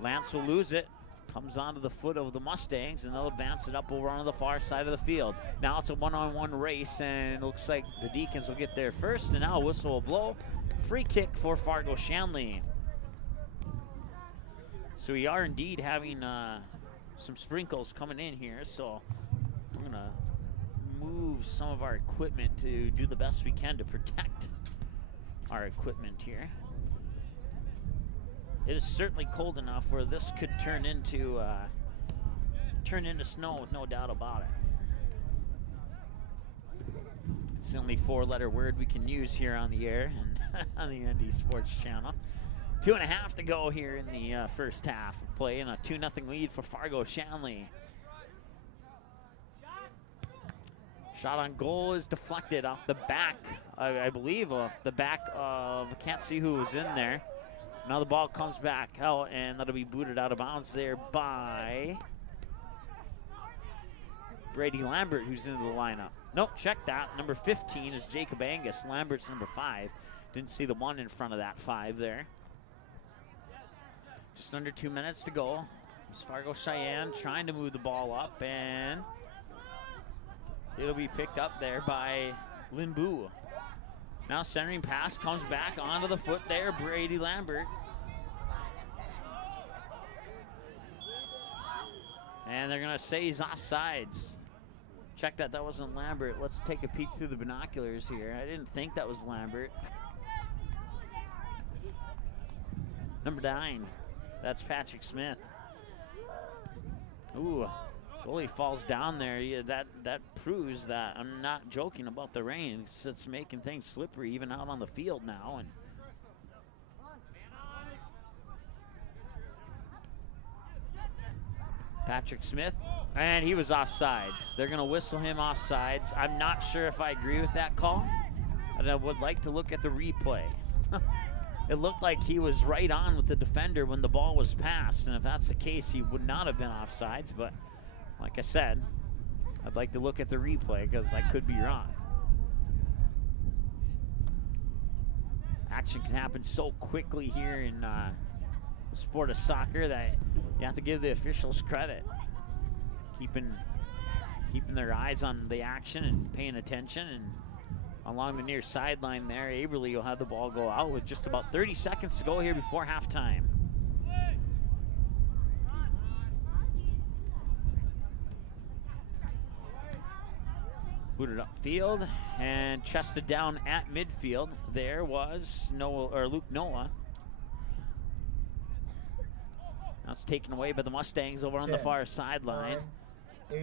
Lance will lose it. Comes onto the foot of the Mustangs, and they'll advance it up over onto the far side of the field. Now it's a one-on-one race, and it looks like the Deacons will get there first, and now a whistle will blow. Free kick for Fargo Shanley. So we are indeed having some sprinkles coming in here, so I'm going to move some of our equipment to do the best we can to protect our equipment here. It is certainly cold enough where this could turn into snow with no doubt about it. It's the only four-letter word we can use here on the air and on the ND Sports Channel. 2.5 to go here in the first half of play, and a 2-0 lead for Fargo Shanley. Shot on goal is deflected off the back, I believe, off the back of, I can't see who was in there. Now the ball comes back out, and that'll be booted out of bounds there by Brady Lambert, who's into the lineup. Nope, check that. Number 15 is Jacob Angus. Lambert's number 5. Didn't see the 1 in front of that 5 there. Just under 2 minutes to go. It's Fargo Cheyenne trying to move the ball up, and it'll be picked up there by Linbu. Now centering pass comes back onto the foot there, Brady Lambert. And they're going to say he's offsides. Check that, that wasn't Lambert. Let's take a peek through the binoculars here. I didn't think that was Lambert. Number 9, that's Patrick Smith. Ooh. Goalie falls down there. Yeah, that proves that I'm not joking about the rain. It's making things slippery even out on the field now. And Patrick Smith, and he was offsides. They're going to whistle him offsides. I'm not sure if I agree with that call, and I would like to look at the replay. It looked like he was right on with the defender when the ball was passed, and if that's the case, he would not have been offsides, but like I said, I'd like to look at the replay because I could be wrong. Action can happen so quickly here in the sport of soccer that you have to give the officials credit. Keeping their eyes on the action and paying attention. And along the near sideline there, Aberley will have the ball go out with just about 30 seconds to go here before halftime. Booted upfield and chested down at midfield. There was Luke Noah. Now it's taken away by the Mustangs over on the far sideline.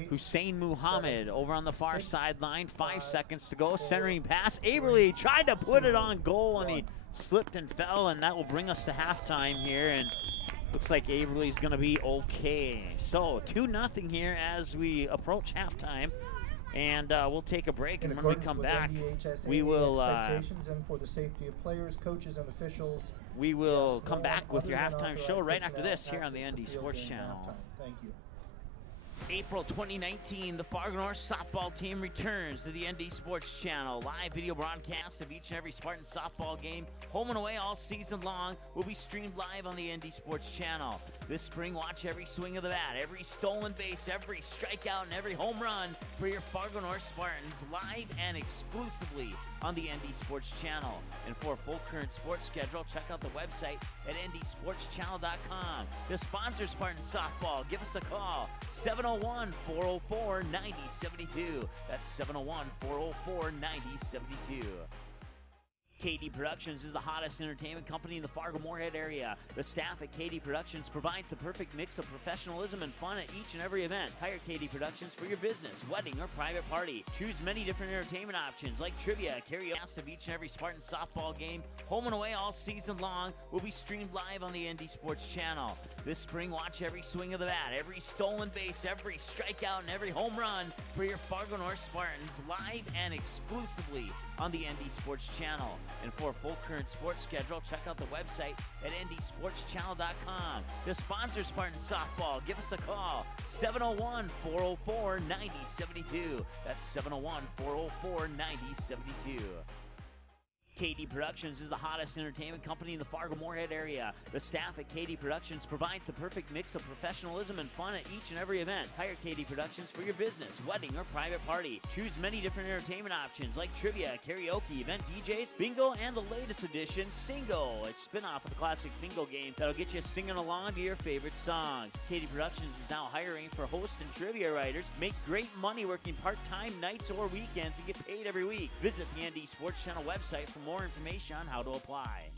Hussein Muhammad over on the far sideline. 5 seconds to go. Centering pass. Aberley tried to put it on goal, and he slipped and fell, and that will bring us to halftime here. And looks like Aberley's going to be okay. So 2-0 here as we approach halftime. And we'll take a break, and when we come back, we will and for the safety of players, coaches, and officials, we will come back with your halftime show right after this here on the ND Sports Channel. Thank you. April 2019, the Fargo North softball team returns to the ND Sports Channel. Live video broadcast of each and every Spartan softball game, home and away all season long, will be streamed live on the ND Sports Channel. This spring, watch every swing of the bat, every stolen base, every strikeout, and every home run for your Fargo North Spartans live and exclusively on the ND Sports Channel. And for a full current sports schedule, check out the website at ndsportschannel.com. To sponsor Spartan softball, give us a call, 701-404-9072. That's 701-404-9072. KD Productions is the hottest entertainment company in the Fargo-Moorhead area. The staff at KD Productions provides the perfect mix of professionalism and fun at each and every event. Hire KD Productions for your business, wedding, or private party. Choose many different entertainment options like trivia, karaoke of each and every Spartan softball game, home and away all season long, will be streamed live on the ND Sports Channel. This spring, watch every swing of the bat, every stolen base, every strikeout, and every home run for your Fargo North Spartans live and exclusively on the ND Sports Channel. And for a full current sports schedule, check out the website at ndsportschannel.com. To sponsor Spartan Softball, give us a call, 701-404-9072. That's 701-404-9072. KD Productions is the hottest entertainment company in the Fargo-Moorhead area. The staff at KD Productions provides the perfect mix of professionalism and fun at each and every event. Hire KD Productions for your business, wedding, or private party. Choose many different entertainment options like trivia, karaoke, event DJs, bingo, and the latest edition, Singo, a spin-off of the classic bingo game that'll get you singing along to your favorite songs. KD Productions is now hiring for host and trivia writers. Make great money working part-time nights or weekends and get paid every week. Visit the ND Sports Channel website for more information on how to apply.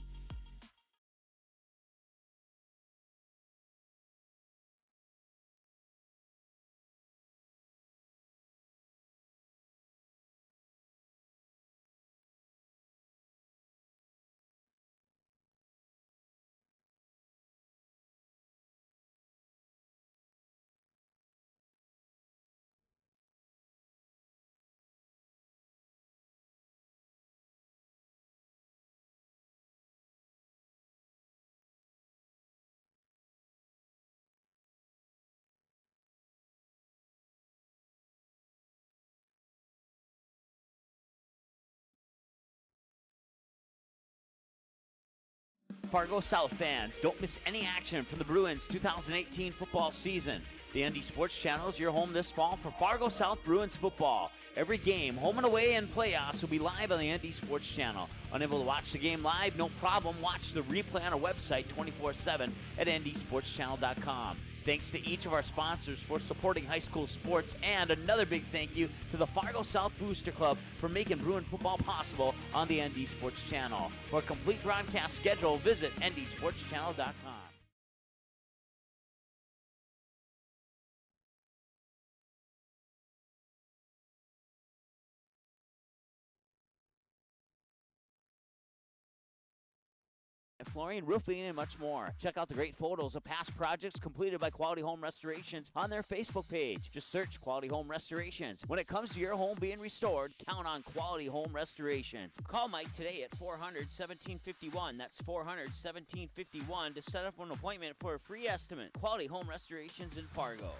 Fargo South fans, don't miss any action from the Bruins 2018 football season. The ND Sports Channel is your home this fall for Fargo South Bruins football. Every game, home and away, and playoffs will be live on the ND Sports Channel. Unable to watch the game live? No problem. Watch the replay on our website 24/7 at ndsportschannel.com. Thanks to each of our sponsors for supporting high school sports, and another big thank you to the Fargo South Booster Club for making Bruin football possible on the ND Sports Channel. For a complete broadcast schedule, visit ndsportschannel.com. Flooring, roofing, and much more. Check out the great photos of past projects completed by Quality Home Restorations on their Facebook page. Just search Quality Home Restorations. When it comes to your home being restored, count on Quality Home Restorations. Call Mike today at 400-1751. That's 400-1751 to set up an appointment for a free estimate. Quality Home Restorations in Fargo.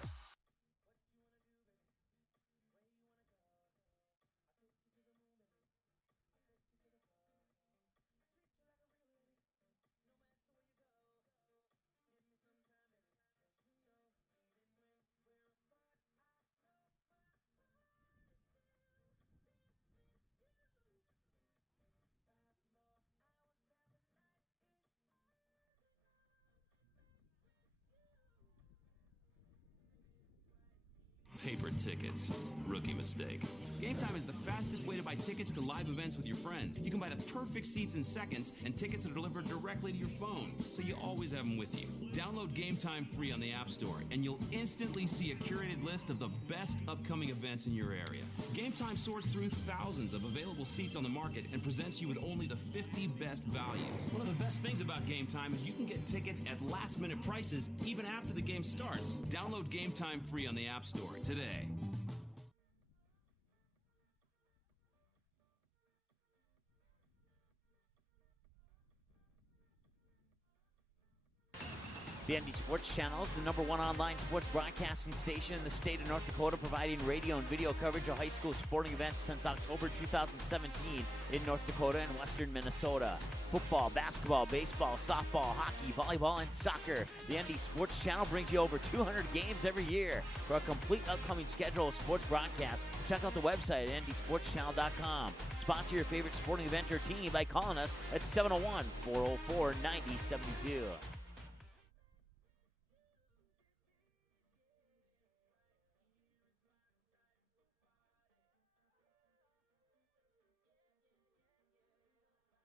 Paper tickets. Rookie mistake. Game Time is the fastest way to buy tickets to live events with your friends. You can buy the perfect seats in seconds, and tickets are delivered directly to your phone, so you always have them with you. Download Game Time free on the App Store, and you'll instantly see a curated list of the best upcoming events in your area. Game Time sorts through thousands of available seats on the market and presents you with only the 50 best values. One of the best things about Game Time is you can get tickets at last-minute prices even after the game starts. Download Game Time free on the App Store today. The ND Sports Channel is the #1 online sports broadcasting station in the state of North Dakota, providing radio and video coverage of high school sporting events since October 2017 in North Dakota and western Minnesota. Football, basketball, baseball, softball, hockey, volleyball, and soccer. The ND Sports Channel brings you over 200 games every year. For a complete upcoming schedule of sports broadcasts, check out the website at ndsportschannel.com. Sponsor your favorite sporting event or team by calling us at 701-404-9072.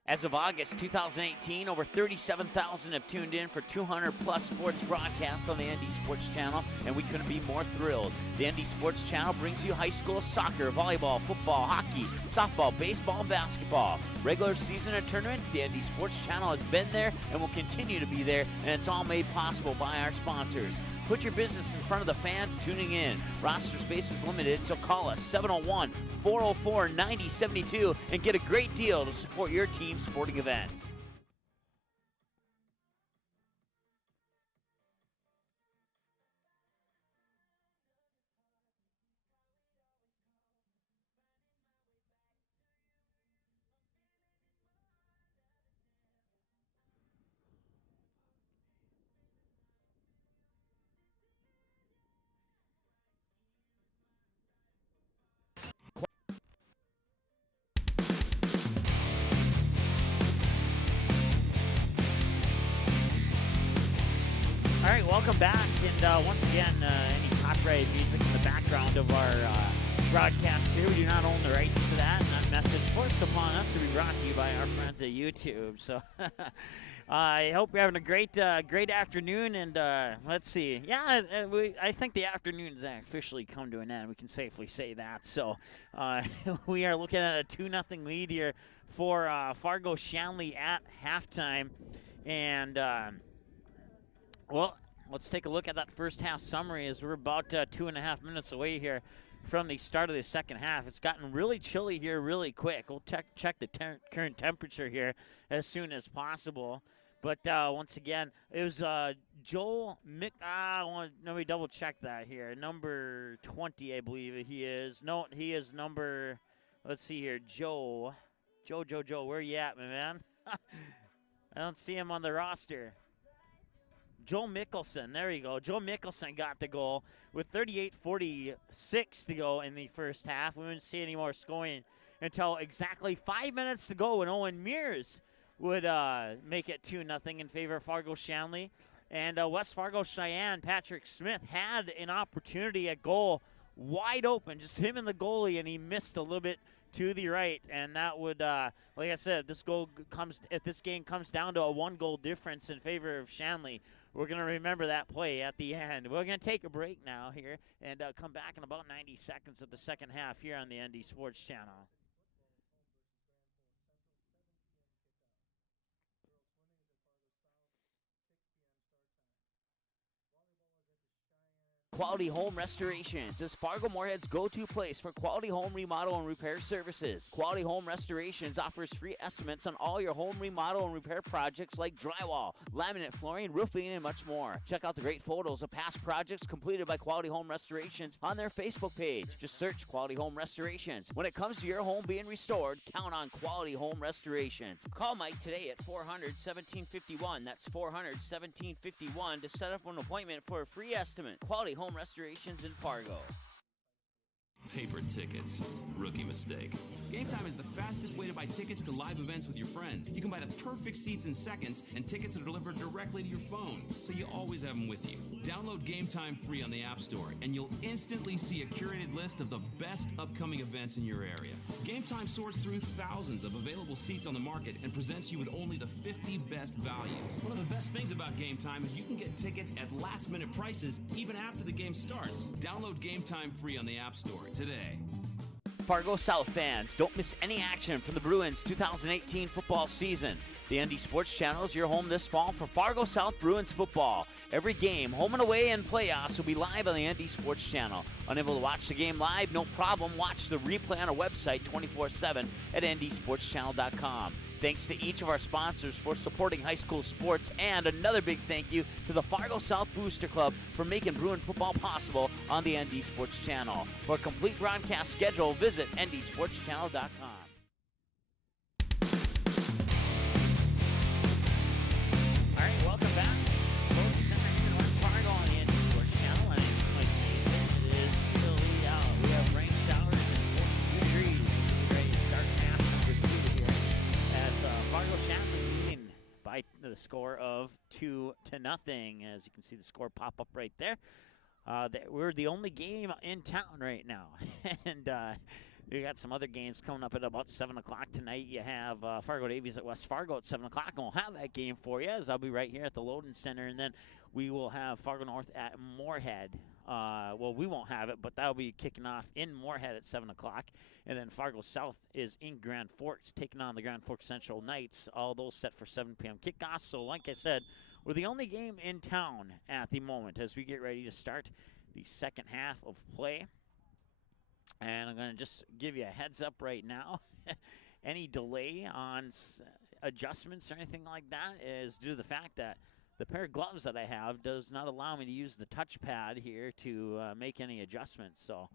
As of August 2018, over 37,000 have tuned in for 200-plus sports broadcasts on the ND Sports Channel, and we couldn't be more thrilled. The ND Sports Channel brings you high school soccer, volleyball, football, hockey, softball, baseball, and basketball. Regular season and tournaments, the ND Sports Channel has been there and will continue to be there, and it's all made possible by our sponsors. Put your business in front of the fans tuning in. Roster space is limited, so call us 701-404-9072 and get a great deal to support your team's sporting events. All right, welcome back. And once again, any copyrighted music in the background of our broadcast here, we do not own the rights to that. And that message forced upon us to be brought to you by our friends at YouTube. So I hope you're having a great afternoon. And let's see. Yeah, I think the afternoon's officially come to an end. We can safely say that. So we are looking at a 2-0 lead here for Fargo Shanley at halftime. And well, let's take a look at that first half summary as we're about 2.5 minutes away here from the start of the second half. It's gotten really chilly here really quick. We'll check the current temperature here as soon as possible. But once again, it was Joel Mick. Let me double check that here. Number 20, I believe he is. No, he is number, let's see here, Joe, where you at, my man? I don't see him on the roster. Joel Mickelson, there you go. Joel Mickelson got the goal with 38:46 to go in the first half. We wouldn't see any more scoring until exactly 5 minutes to go when Owen Mears would make it 2-0 in favor of Fargo Shanley. And West Fargo Cheyenne, Patrick Smith, had an opportunity at goal wide open, just him and the goalie, and he missed a little bit to the right. And that would, like I said, if this game comes down to a 1-goal difference in favor of Shanley, we're going to remember that play at the end. We're going to take a break now here and come back in about 90 seconds of the second half here on the ND Sports Channel. Quality Home Restorations is Fargo Moorhead's go-to place for quality home remodel and repair services. Quality Home Restorations offers free estimates on all your home remodel and repair projects like drywall, laminate flooring, roofing, and much more. Check out the great photos of past projects completed by Quality Home Restorations on their Facebook page. Just search Quality Home Restorations. When it comes to your home being restored, count on Quality Home Restorations. Call Mike today at 400-1751. That's 400-1751 to set up an appointment for a free estimate. Quality Home Restorations in Fargo. Paper tickets. Rookie mistake. Game Time is the fastest way to buy tickets to live events with your friends. You can buy the perfect seats in seconds, and tickets are delivered directly to your phone, so you always have them with you. Download Game Time free on the App Store, and you'll instantly see a curated list of the best upcoming events in your area. Game Time sorts through thousands of available seats on the market and presents you with only the 50 best values. One of the best things about Game Time is you can get tickets at last-minute prices even after the game starts. Download Game Time free on the App Store today. Fargo South fans, don't miss any action from the Bruins 2018 football season. The ND Sports Channel is your home this fall for Fargo South Bruins football. Every game, home and away, and playoffs will be live on the ND Sports Channel. Unable to watch the game live? No problem. Watch the replay on our website 24/7 at ndsportschannel.com. Thanks to each of our sponsors for supporting high school sports, and another big thank you to the Fargo South Booster Club for making Bruin football possible on the ND Sports Channel. For a complete broadcast schedule, visit ndsportschannel.com. All right, welcome back. Welcome Center here in West Fargo on the ND Sports Channel. My name is Mike Mason. It is chilly out. We have rain showers and 42 degrees. We're ready to start half number 2 here at Fargo Shanley leading by the score of 2-0. As you can see the score pop up right there. We're the only game in town right now. And You got some other games coming up at about 7 o'clock tonight. You have Fargo Davies at West Fargo at 7 o'clock, and we'll have that game for you, as I'll be right here at the Loden Center. And then we will have Fargo North at Moorhead. Well, we won't have it, but that'll be kicking off in Moorhead at 7 o'clock. And then Fargo South is in Grand Forks, taking on the Grand Forks Central Knights. All those set for 7 p.m. kickoffs. So like I said, we're the only game in town at the moment as we get ready to start the second half of play. And I'm going to just give you a heads up right now. Any delay on adjustments or anything like that is due to the fact that the pair of gloves that I have does not allow me to use the touchpad here to make any adjustments. So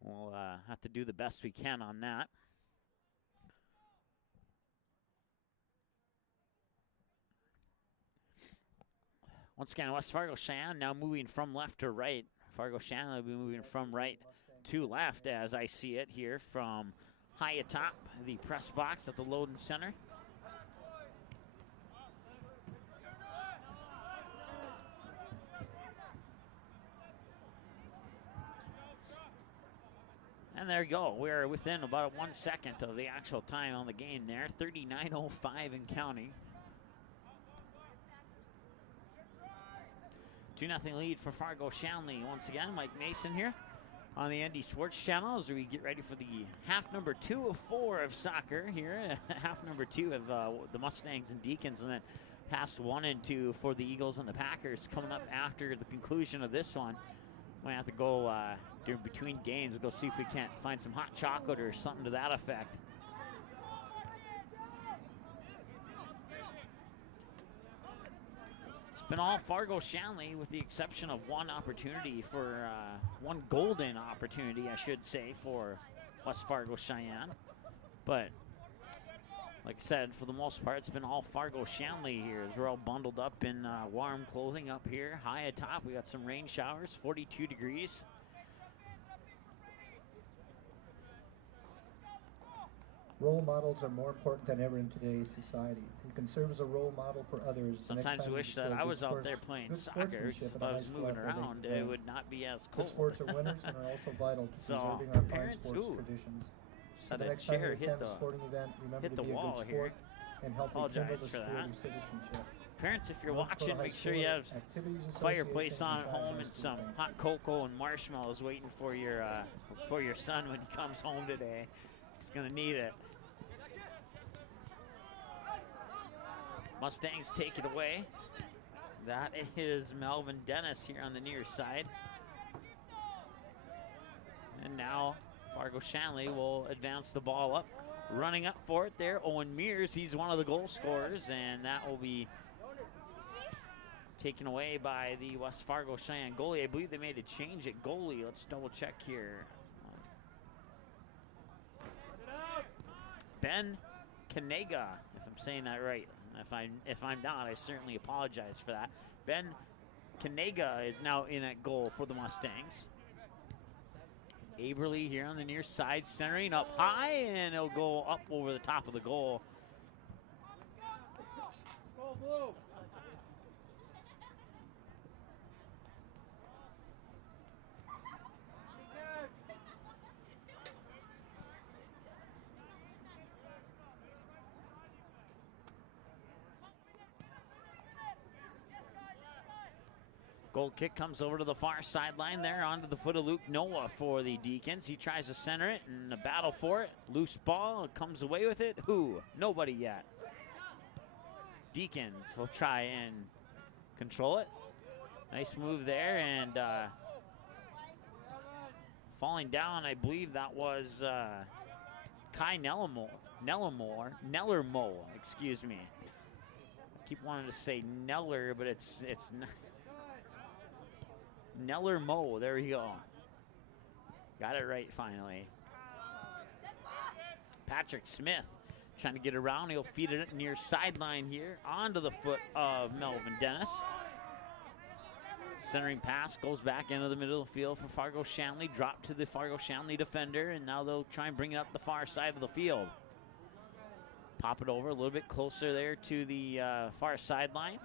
we'll have to do the best we can on that. Once again, West Fargo Cheyenne now moving from left to right. Fargo Cheyenne will be moving from right to left as I see it here from high atop the press box at the Loden Center. And there you go. We're within about 1 second of the actual time on the game there. 39:05 and counting. 2-0 lead for Fargo Shanley. Once again, Mike Mason here on the ND Sports Channel as we get ready for the half number 2 of 4 of soccer here. Half number 2 of the Mustangs and Deacons, and then halves 1 and 2 for the Eagles and the Packers coming up after the conclusion of this one. We have to go during between games. We'll go see if we can't find some hot chocolate or something to that effect. It's been all Fargo Shanley with the exception of one opportunity for one golden opportunity, I should say, for West Fargo Cheyenne. But like I said, for the most part, it's been all Fargo Shanley here as we're all bundled up in warm clothing up here. High atop, we got some rain showers, 42 degrees. Role models are more important than ever in today's society. You can serve as a role model for others. Sometimes I wish that I was out there playing soccer, because if I was moving around, it would not be as cold. Good sports are winners and are also vital to So, preserving our fine parents, sports ooh. traditions. Had The a next time you chair attend a sporting event, remember hit to the be a wall good here. sport and help rekindle the Apologize for spirit that. of citizenship. Parents, if you're Look for watching, the make high sure you school have activities fireplace association on and at Cheyenne home High and School some thing. hot cocoa and marshmallows waiting for your son when he comes home today. He's gonna need it. Mustangs take it away. That is Melvin Dennis here on the near side. And now Fargo Shanley will advance the ball up. Running up for it there, Owen Mears. He's one of the goal scorers, and that will be taken away by the West Fargo Cheyenne goalie. I believe they made a change at goalie. Let's double check here. Ben Kanega, if I'm saying that right. If I'm not, I certainly apologize for that. Ben Kanega is now in at goal for the Mustangs. Aberly here on the near side, centering up high, and it'll go up over the top of the goal. Go blue. Goal kick comes over to the far sideline there, onto the foot of Luke Noah for the Deacons. He tries to center it and a battle for it. Loose ball, comes away with it. Who? Nobody yet. Deacons will try and control it. Nice move there, and falling down, I believe that was Kai Nellermo, excuse me. I keep wanting to say Neller, but it's not. Nellermo, there we go. Got it right finally. Patrick Smith trying to get around. He'll feed it near sideline here onto the foot of Melvin Dennis. Centering pass goes back into the middle of the field for Fargo Shanley. Drop to the Fargo Shanley defender, and now they'll try and bring it up the far side of the field. Pop it over a little bit closer there to the far sideline.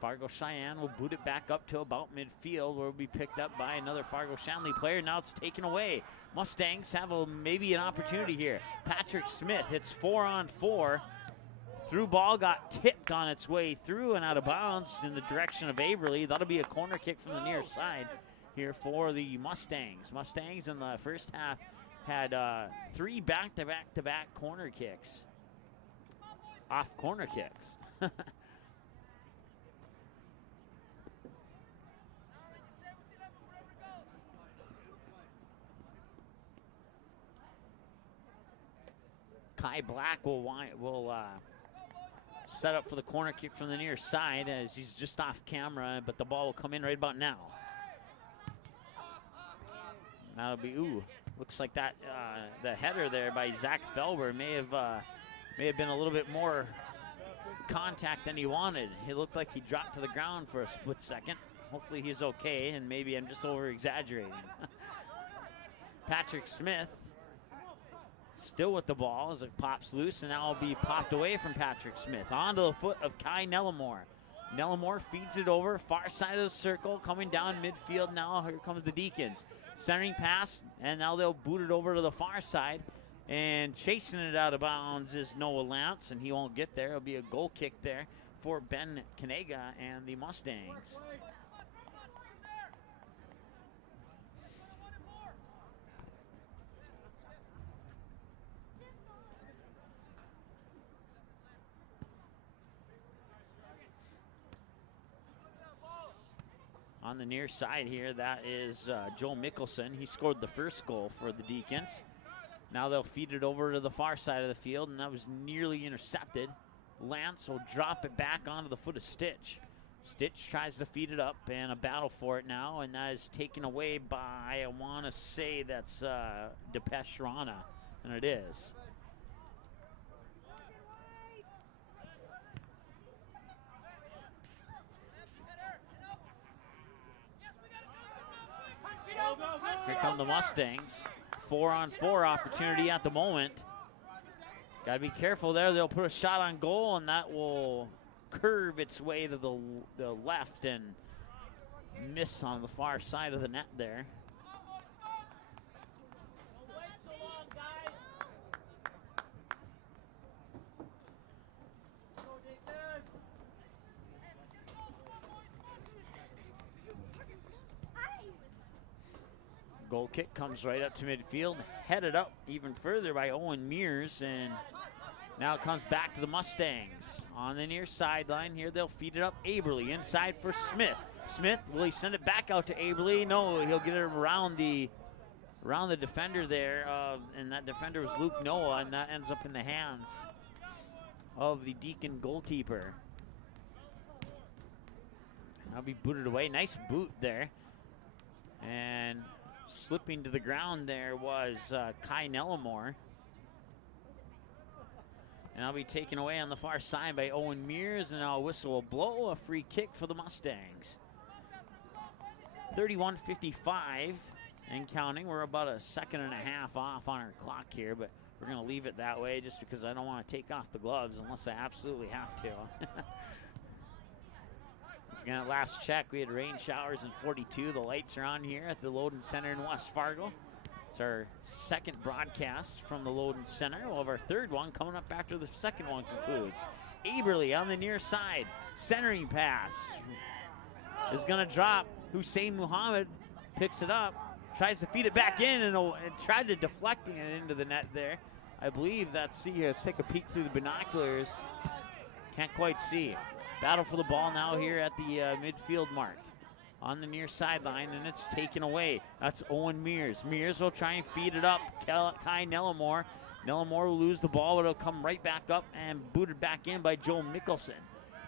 Fargo Cheyenne will boot it back up to about midfield, where it will be picked up by another Fargo Shanley player. Now it's taken away. Mustangs have maybe an opportunity here. Patrick Smith hits 4-on-4. Through ball got tipped on its way through and out of bounds in the direction of Aberley. That'll be a corner kick from the near side here for the Mustangs. Mustangs in the first half had 3 back-to-back corner kicks. Off corner kicks. Kai Black will set up for the corner kick from the near side as he's just off camera, but the ball will come in right about now. That'll be, looks like that the header there by Zach Felber may have been a little bit more contact than he wanted. He looked like he dropped to the ground for a split second. Hopefully he's okay, and maybe I'm just over exaggerating. Patrick Smith still with the ball as it pops loose, and now it'll be popped away from Patrick Smith. Onto the foot of Kai Nellamore. Nellamore feeds it over, far side of the circle, coming down midfield now. Here comes the Deacons. Centering pass, and now they'll boot it over to the far side. And chasing it out of bounds is Noah Lance, and he won't get there. It'll be a goal kick there for Ben Kanega and the Mustangs. On the near side here, that is Joe Mickelson. He scored the first goal for the Deacons. Now they'll feed it over to the far side of the field, and that was nearly intercepted. Lance will drop it back onto the foot of Stitch. Stitch tries to feed it up, and a battle for it now, and that is taken away by, I want to say that's Depeche Rana, and it is. Here come the Mustangs. 4-on-4 opportunity at the moment. Got to be careful there. They'll put a shot on goal, and that will curve its way to the left and miss on the far side of the net there. Goal kick comes right up to midfield, headed up even further by Owen Mears, and now it comes back to the Mustangs. On the near sideline here, they'll feed it up. Aberley inside for Smith. Smith, will he send it back out to Aberley? No, he'll get it around the defender there, and that defender was Luke Noah, and that ends up in the hands of the Deacon goalkeeper. That'll be booted away. Nice boot there. And slipping to the ground there was Kai Nellamore. And I'll be taken away on the far side by Owen Mears, and now a whistle will blow. A free kick for the Mustangs. 31:55 and counting. We're about a second and a half off on our clock here, but we're going to leave it that way just because I don't want to take off the gloves unless I absolutely have to. Again, at last check, we had rain showers in 42. The lights are on here at the Loden Center in West Fargo. It's our second broadcast from the Loden Center. We'll have our third one coming up after the second one concludes. Aberley on the near side. Centering pass is going to drop. Hussein Muhammad picks it up, tries to feed it back in, and tried to deflecting it into the net there. I believe that's, let's take a peek through the binoculars. Can't quite see. Battle for the ball now here at the midfield mark. On the near sideline, and it's taken away. That's Owen Mears. Mears will try and feed it up. Kai Nellamore. Nellamore will lose the ball, but it'll come right back up and booted back in by Joe Mickelson.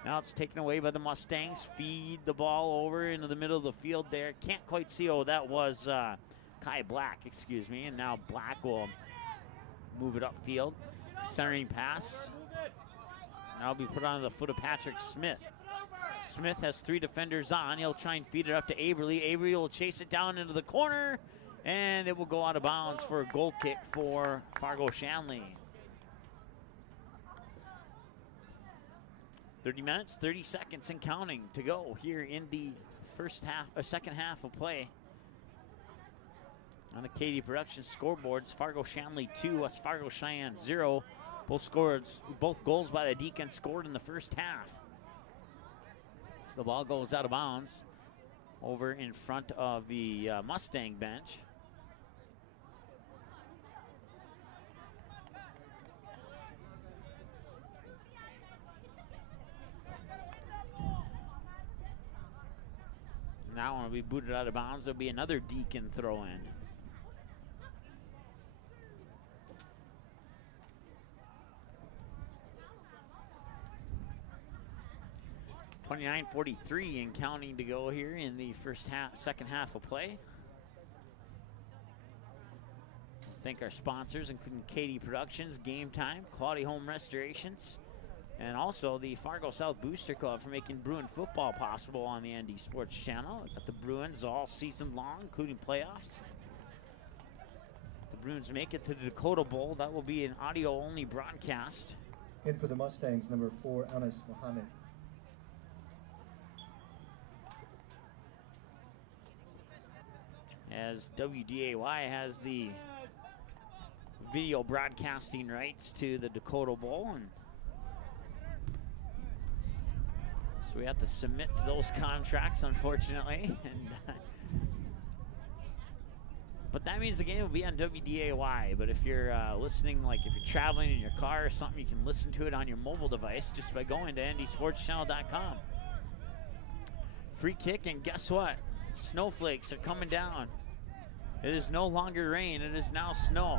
Now it's taken away by the Mustangs. Feed the ball over into the middle of the field there. Can't quite see. Oh, that was Kai Black, excuse me. And now Black will move it upfield. Centering pass. Now be put on the foot of Patrick Smith. Smith has 3 defenders on. He'll try and feed it up to Aberley. Aberley will chase it down into the corner, and it will go out of bounds for a goal kick for Fargo Shanley. 30 minutes, 30 seconds and counting to go here in the second half of play. On the KD Productions scoreboards, Fargo Shanley 2, West Fargo Cheyenne 0. Both goals by the Deacons scored in the first half. So the ball goes out of bounds over in front of the Mustang bench. Now when we booted out of bounds, there'll be another Deacon throw in. 29:43 and counting to go here in the second half of play. Thank our sponsors, including KD Productions, Game Time, Quality Home Restorations, and also the Fargo South Booster Club for making Bruin football possible on the ND Sports Channel. Got the Bruins all season long, including playoffs. The Bruins make it to the Dakota Bowl. That will be an audio-only broadcast. In for the Mustangs, number 4, Anas Mohammed. As WDAY has the video broadcasting rights to the Dakota Bowl, and so we have to submit to those contracts, unfortunately. And but that means the game will be on WDAY. But if you're listening, like if you're traveling in your car or something, you can listen to it on your mobile device just by going to ndsportschannel.com. Free kick, and guess what? Snowflakes are coming down. It is no longer rain, it is now snow.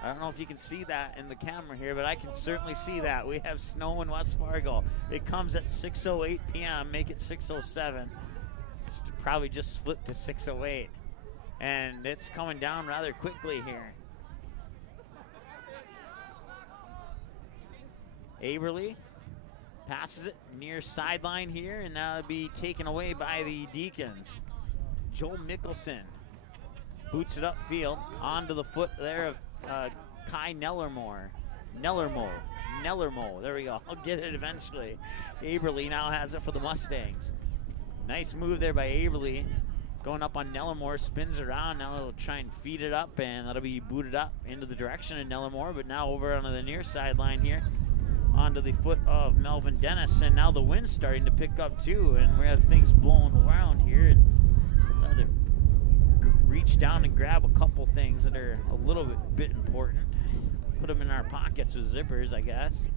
I don't know if you can see that in the camera here, but I can certainly see that. We have snow in West Fargo. It comes at 6:08 p.m., make it 6:07. It's probably just flipped to 6:08. And it's coming down rather quickly here. Aberly passes it near sideline here, and that'll be taken away by the Deacons. Joel Mickelson boots it upfield onto the foot there of Kai Nellermo. There we go. I'll get it eventually. Aberly now has it for the Mustangs. Nice move there by Aberly. Going up on Nellermo, spins around. Now they'll try and feed it up, and that'll be booted up into the direction of Nellermo, but now over onto the near sideline here, onto the foot of Melvin Dennis, and now the wind's starting to pick up too, and we have things blowing around here. And reach down and grab a couple things that are a little bit important. Put them in our pockets with zippers, I guess.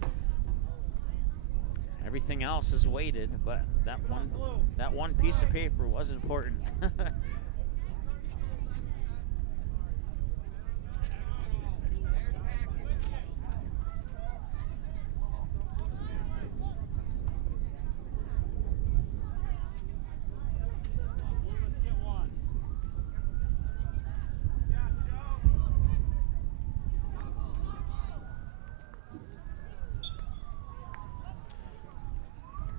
Everything else is weighted, but that one piece of paper was important.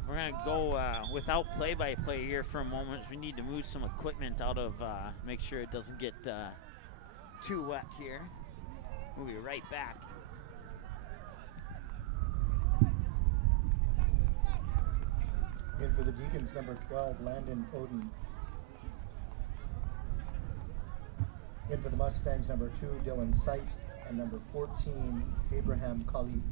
We're going to go without play-by-play here for a moment. We need to move some equipment out of, make sure it doesn't get too wet here. We'll be right back. In for the Deacons, number 12, Landon Oden. In for the Mustangs, number 2, Dylan Sight, and number 14, Abraham Khalid.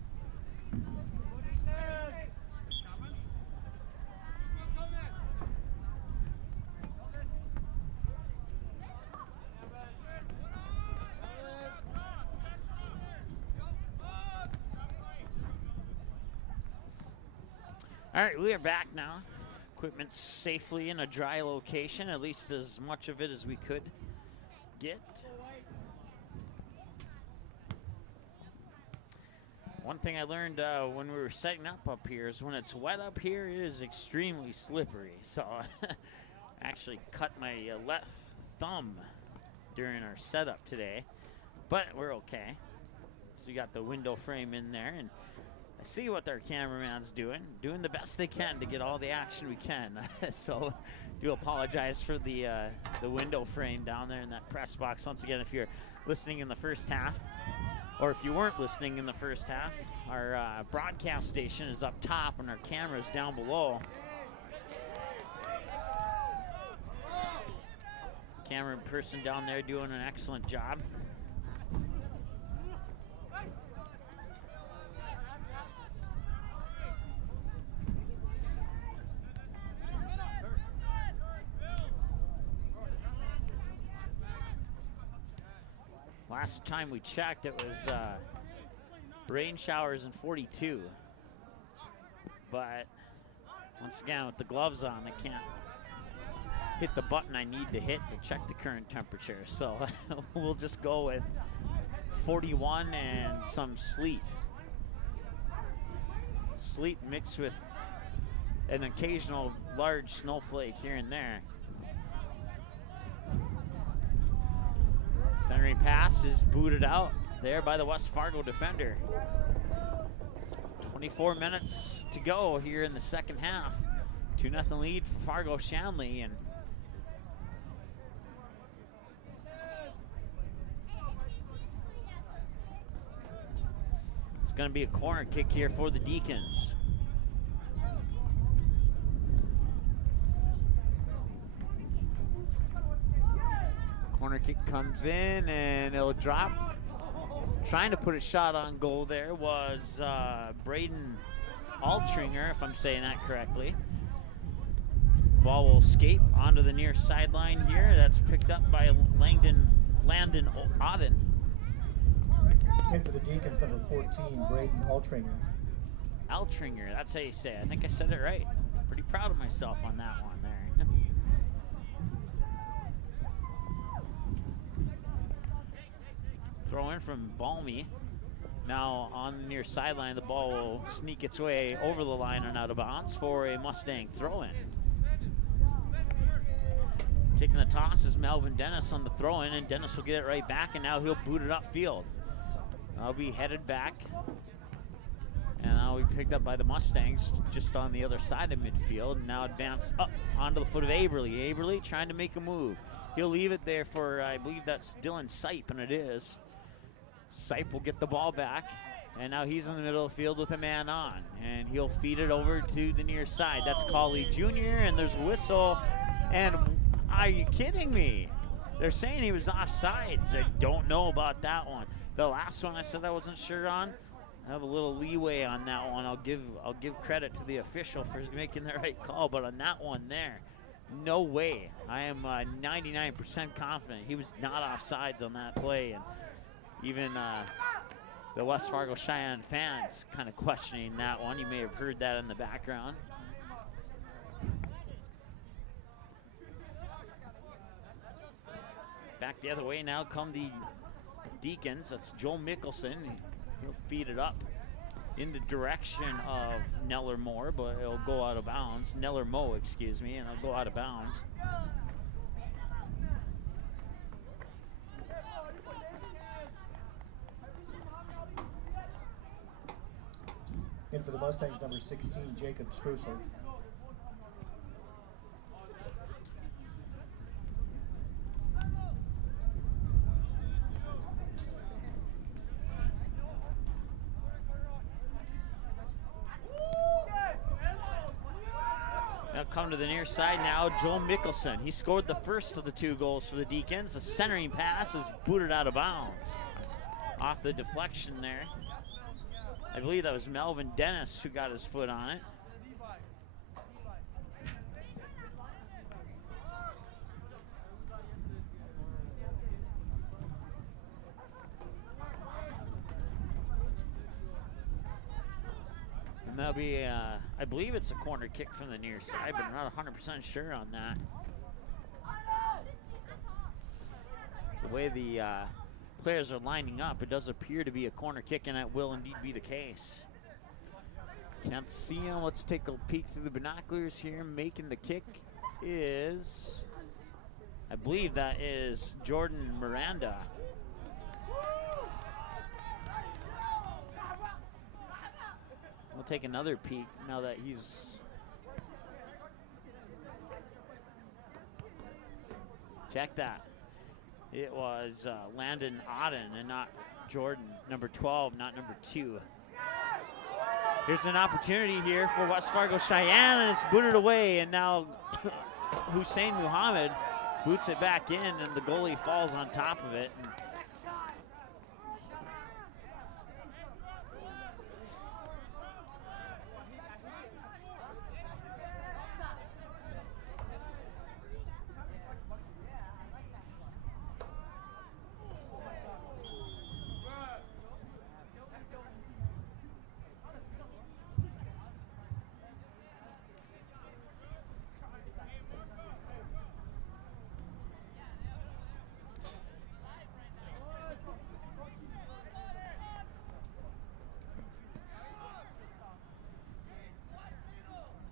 All right, we are back now. Equipment's safely in a dry location, at least as much of it as we could get. One thing I learned when we were setting up here is when it's wet up here, it is extremely slippery. So I actually cut my left thumb during our setup today, but we're okay. So we got the window frame in there, and I see what our cameraman's doing the best they can to get all the action we can. So do apologize for the window frame down there in that press box. Once again, if you're listening in the first half Or if you weren't listening in the first half, our broadcast station is up top and our camera's down below. Camera person down there doing an excellent job. Last time we checked, it was rain showers and 42. But once again, with the gloves on, I can't hit the button I need to hit to check the current temperature. So we'll just go with 41 and some sleet. Sleet mixed with an occasional large snowflake here and there. Centering pass is booted out there by the West Fargo defender. 24 minutes to go here in the second half. 2-0 lead for Fargo Shanley, and it's going to be a corner kick here for the Deacons. Corner kick comes in and it'll drop. Trying to put a shot on goal there was Braden Altringer, if I'm saying that correctly. Ball will escape onto the near sideline here. That's picked up by Landon Auden. And for the Deacons, number 14, Braden Altringer. Altringer, that's how you say it. I think I said it right. Pretty proud of myself on that one there. Throw in from Balmy. Now on the near sideline, the ball will sneak its way over the line and out of bounds for a Mustang throw-in. Taking the toss is Melvin Dennis on the throw-in, and Dennis will get it right back, and now he'll boot it upfield. I'll be headed back, and now we picked up by the Mustangs just on the other side of midfield, and now advanced up onto the foot of Aberly. Aberly trying to make a move. He'll leave it there for, I believe that's Dylan Sipe, and it is. Sipe will get the ball back, and now he's in the middle of the field with a man on, and he'll feed it over to the near side. That's Cauley Jr., and there's a whistle, and are you kidding me? They're saying he was offsides. I don't know about that one. The last one I said I wasn't sure on. I have a little leeway on that one. I'll give credit to the official for making the right call, but on that one there, no way. I am 99% confident he was not offsides on that play, and even the West Fargo Cheyenne fans kind of questioning that one. You may have heard that in the background. Back the other way now come the Deacons. That's Joe Mickelson. He'll feed it up in the direction of Neller Moore, but it'll go out of bounds. Neller Moe, excuse me, and it'll go out of bounds. In for the Mustangs, number 16, Jacob Strussel. Now come to the near side now, Joel Mickelson. He scored the first of the 2 goals for the Deacons. The centering pass is booted out of bounds. Off the deflection there. I believe that was Melvin Dennis who got his foot on it. And that'll be, I believe it's a corner kick from the near side, but I'm not 100% sure on that. The way the players are lining up, it does appear to be a corner kick, and that will indeed be the case. Can't see him. Let's take a peek through the binoculars here. Making the kick is, I believe that is Jordan Miranda. We'll take another peek now that he's check that. It was Landon Auden and not Jordan, number 12, not number 2. Here's an opportunity here for West Fargo Cheyenne, and it's booted away, and now Hussein Muhammad boots it back in, and the goalie falls on top of it.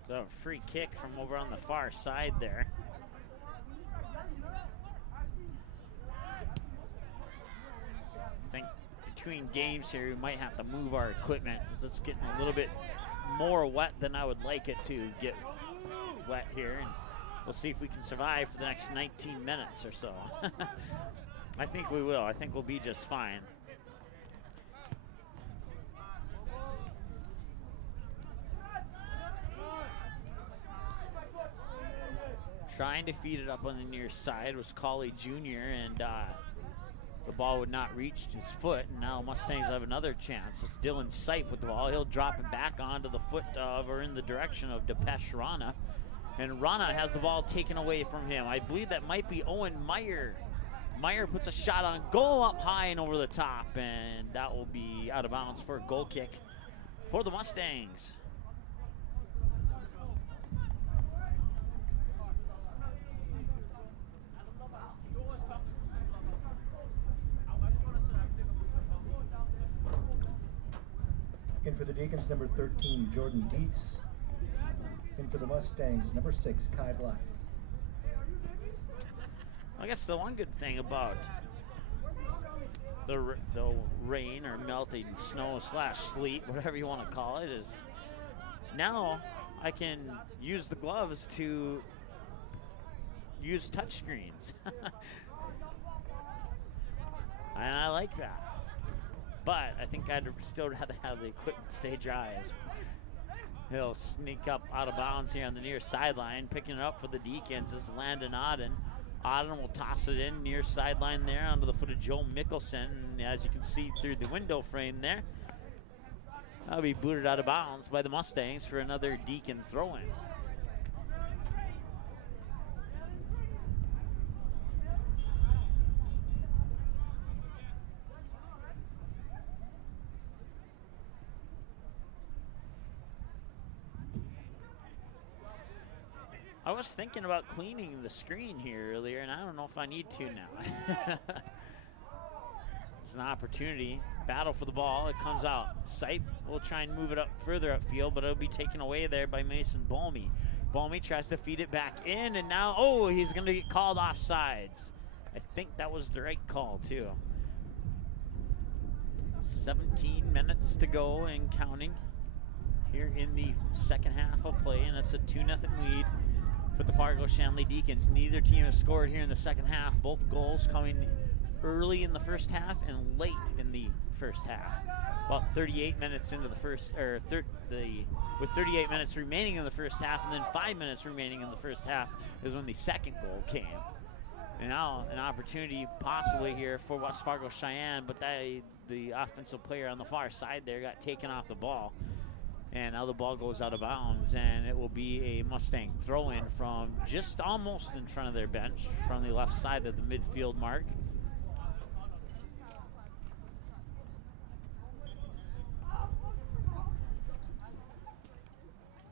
So a free kick from over on the far side there. I think between games here, we might have to move our equipment because it's getting a little bit more wet than I would like it to get wet here. And we'll see if we can survive for the next 19 minutes or so. I think we will. I think we'll be just fine. Trying to feed it up on the near side was Colley Jr., and the ball would not reach his foot, and now Mustangs have another chance. It's Dylan Sipe with the ball. He'll drop it back onto the foot of, or in the direction of Depeche Rana, and Rana has the ball taken away from him. I believe that might be Owen Meyer. Meyer puts a shot on goal up high and over the top, and that will be out of bounds for a goal kick for the Mustangs. In for the Deacons, number 13, Jordan Dietz. In for the Mustangs, number 6, Kai Black. I guess the one good thing about the rain or melting snow / sleet, whatever you want to call it, is now I can use the gloves to use touch screens. And I like that. But I think I'd still rather have the equipment stay dry. He'll sneak up out of bounds here on the near sideline. Picking it up for the Deacons is Landon Auden. Auden will toss it in near sideline there onto the foot of Joe Mickelson. And as you can see through the window frame there, that'll be booted out of bounds by the Mustangs for another Deacon throw-in. I was thinking about cleaning the screen here earlier, and I don't know if I need to now. There's an opportunity. Battle for the ball. It comes out. Sipe will try and move it up further upfield, but it'll be taken away there by Mason Balmy. Balmy tries to feed it back in, and now, oh, he's going to get called offsides. I think that was the right call, too. 17 minutes to go and counting here in the second half of play, and it's a 2-0 lead for the Fargo Shanley Deacons. Neither team has scored here in the second half. Both goals coming early in the first half and late in the first half. About 38 minutes into the first, with 38 minutes remaining in the first half, and then 5 minutes remaining in the first half is when the second goal came. And now an opportunity possibly here for West Fargo Cheyenne, but the offensive player on the far side there got taken off the ball. And now the ball goes out of bounds, and it will be a Mustang throw-in from just almost in front of their bench from the left side of the midfield mark.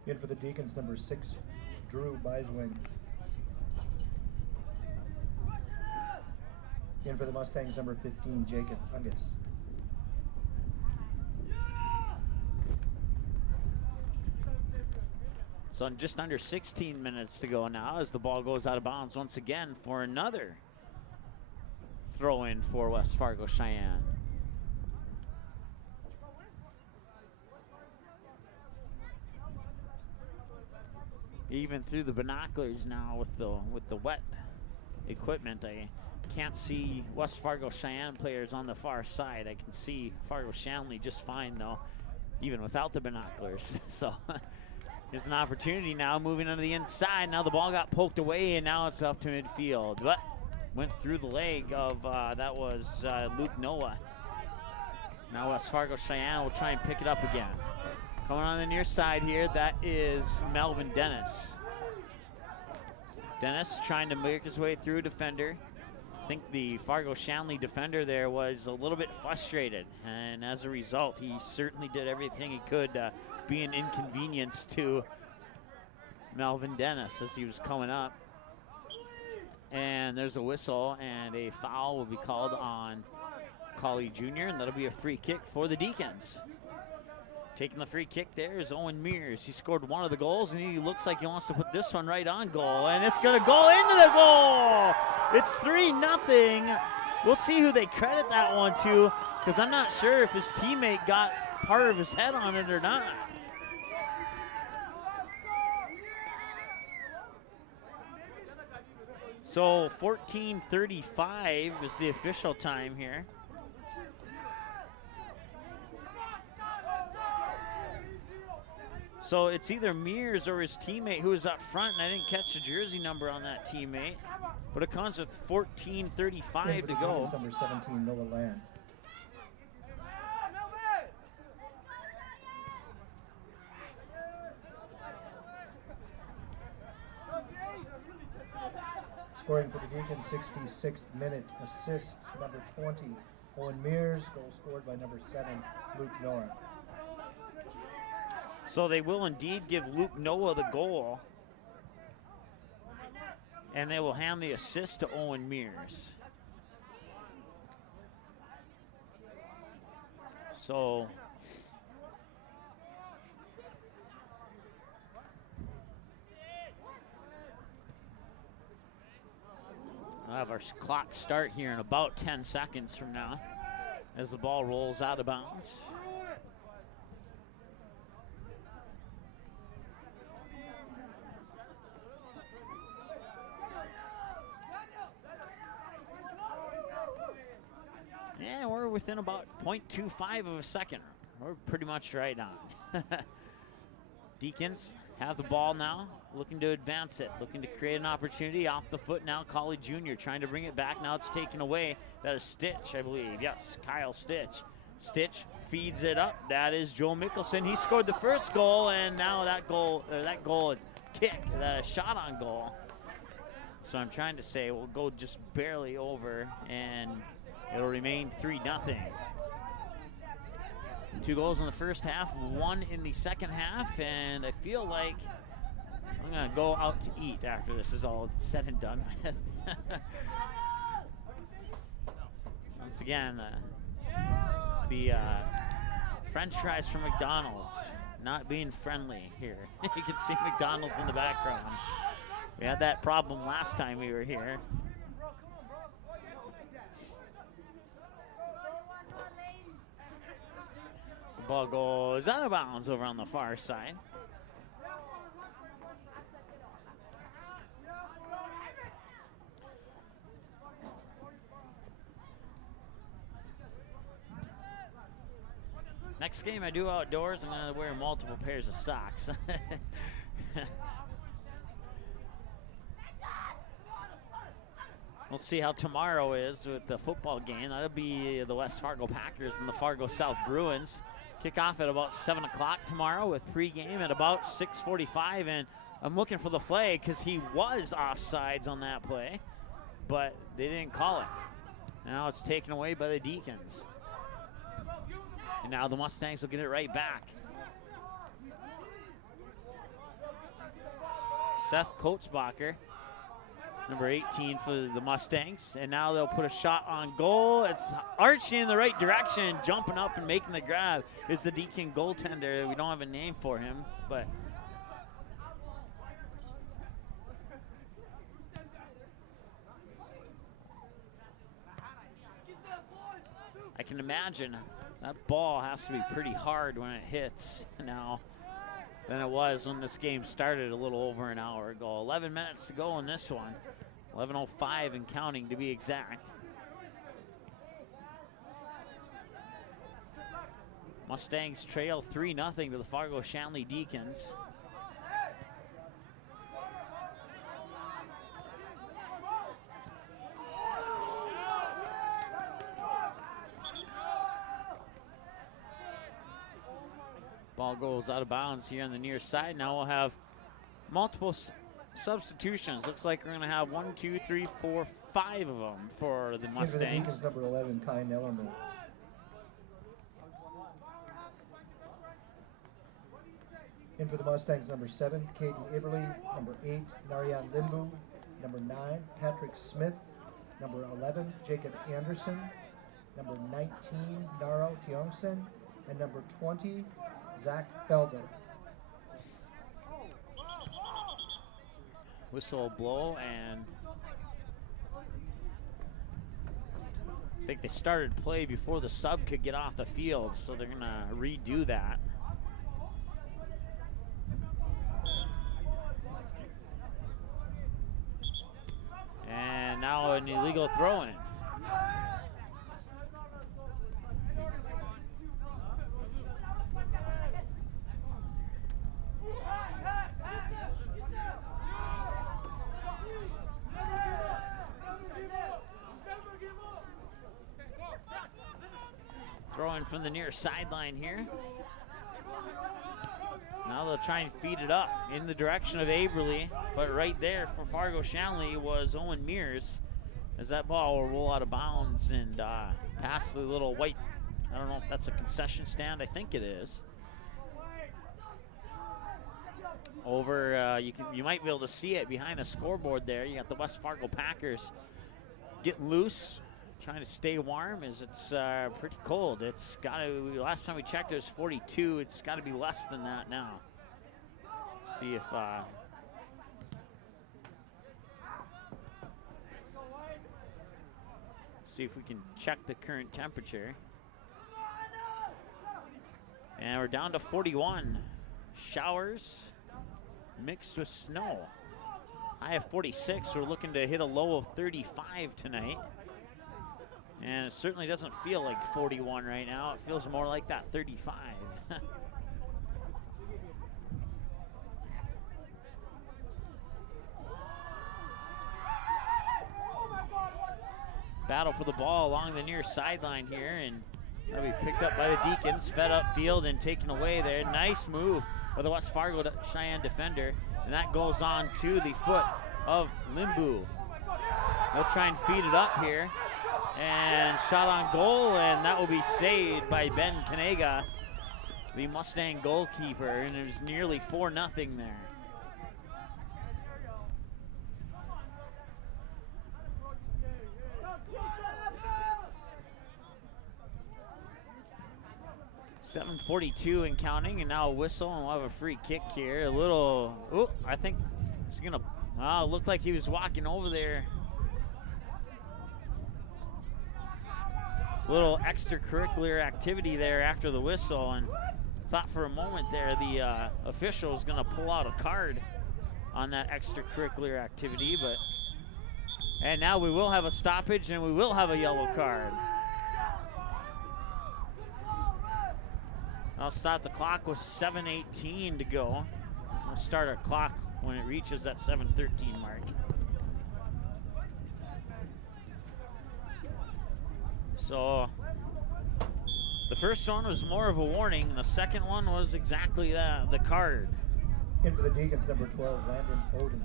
In for the Deacons, number 6, Drew Beiswing. In for the Mustangs, number 15, Jacob Hungus. So just under 16 minutes to go now as the ball goes out of bounds once again for another throw-in for West Fargo Cheyenne. Even through the binoculars now with the wet equipment, I can't see West Fargo Cheyenne players on the far side. I can see Fargo Shanley just fine, though, even without the binoculars. So here's an opportunity now, moving on the inside. Now the ball got poked away, and now it's up to midfield. But went through the leg of, that was Luke Noah. Now West Fargo Cheyenne will try and pick it up again. Coming on the near side here, that is Melvin Dennis. Dennis trying to make his way through a defender. I think the Fargo Shanley defender there was a little bit frustrated, and as a result, he certainly did everything he could be an inconvenience to Melvin Dennis as he was coming up. And there's a whistle, and a foul will be called on Colley Jr., and that'll be a free kick for the Deacons. Taking the free kick there is Owen Mears. He scored one of the goals, and he looks like he wants to put this one right on goal, and it's going to go into the goal. It's 3-0. We'll see who they credit that one to, because I'm not sure if his teammate got part of his head on it or not. So 14:35 is the official time here. So it's either Mears or his teammate who is up front, and I didn't catch the jersey number on that teammate. But it comes with 14:35 to go. Number 17, Noah Lance. Scoring for the Deacons, 66th minute, assists number 20, Owen Mears. Goal scored by number 7, Luke Noah. So they will indeed give Luke Noah the goal, and they will hand the assist to Owen Mears. So we'll have our clock start here in about 10 seconds from now as the ball rolls out of bounds. Yeah, we're within about 0.25 of a second. We're pretty much right on. Deacons have the ball now, looking to advance it, looking to create an opportunity off the foot now. Colley Jr. trying to bring it back. Now it's taken away. That is Stitch, I believe. Yes, Kyle Stitch. Stitch feeds it up. That is Joe Mickelson. He scored the first goal, and now that goal kick, that shot on goal. So I'm trying to say we'll go just barely over, and it'll remain 3-0. 2 goals in the first half, 1 in the second half, and I feel like I'm going to go out to eat after this is all said and done with. Once again, the French fries from McDonald's not being friendly here. You can see McDonald's in the background. We had that problem last time we were here. The ball goes out of bounds over on the far side. Next game I do outdoors, I'm going to wear multiple pairs of socks. We'll see how tomorrow is with the football game. That'll be the West Fargo Packers and the Fargo South Bruins. Kickoff at about 7 o'clock tomorrow with pregame at about 6:45. And I'm looking for the flag because he was offsides on that play, but they didn't call it. Now it's taken away by the Deacons. And now the Mustangs will get it right back. Seth Kotzbacher, number 18 for the Mustangs. And now they'll put a shot on goal. It's arching in the right direction, jumping up and making the grab is the Deacon goaltender. We don't have a name for him, but I can imagine that ball has to be pretty hard when it hits now than it was when this game started a little over an hour ago. 11 minutes to go in this one. 11:05 and counting to be exact. Mustangs trail 3-0 to the Fargo Shanley Deacons. Ball goes out of bounds here on the near side. Now we'll have multiple substitutions. Looks like we're going to have 1, 2, 3, 4, 5 of them for the Mustangs. Deacons, number 11, Kai Nellerman. In for the Mustangs, number 7, Katie Iberly. Number 8, Narayan Limbu. Number 9, Patrick Smith. Number 11, Jacob Anderson. Number 19, Naro Tiongson. And number 20, Zach Felder. Whistle blow, and I think they started play before the sub could get off the field, so they're going to redo that. And now an illegal throw-in. Throwing from the near sideline here. Now they'll try and feed it up in the direction of Aberly, but right there for Fargo Shanley was Owen Mears, as that ball will roll out of bounds and past the little white, I don't know if that's a concession stand, I think it is. Over, you might be able to see it behind the scoreboard there. You got the West Fargo Packers getting loose, trying to stay warm as it's pretty cold. It's got to, last time we checked it was 42. It's got to be less than that now. See if we can check the current temperature. And we're down to 41. Showers mixed with snow. High of 46. We're looking to hit a low of 35 tonight. And it certainly doesn't feel like 41 right now. It feels more like that 35. Battle for the ball along the near sideline here, and that'll be picked up by the Deacons, fed up field and taken away there. Nice move by the West Fargo Cheyenne defender, and that goes on to the foot of Limbu. They'll try and feed it up here, and shot on goal, and that will be saved by Ben Kanega, the Mustang goalkeeper, and it was nearly 4-0 there. .742 and counting, and now a whistle, and we'll have a free kick here. A little, oh, I think it's gonna, looked like he was walking over there. Little extracurricular activity there after the whistle, and thought for a moment there the official was gonna pull out a card on that extracurricular activity, but, and now we will have a stoppage and we will have a yellow card. I'll start the clock with 7:18 to go. We'll start our clock when it reaches that 7:13 mark. So the first one was more of a warning. The second one was exactly that, the card. In for the Deacons, number 12, Landon Odin.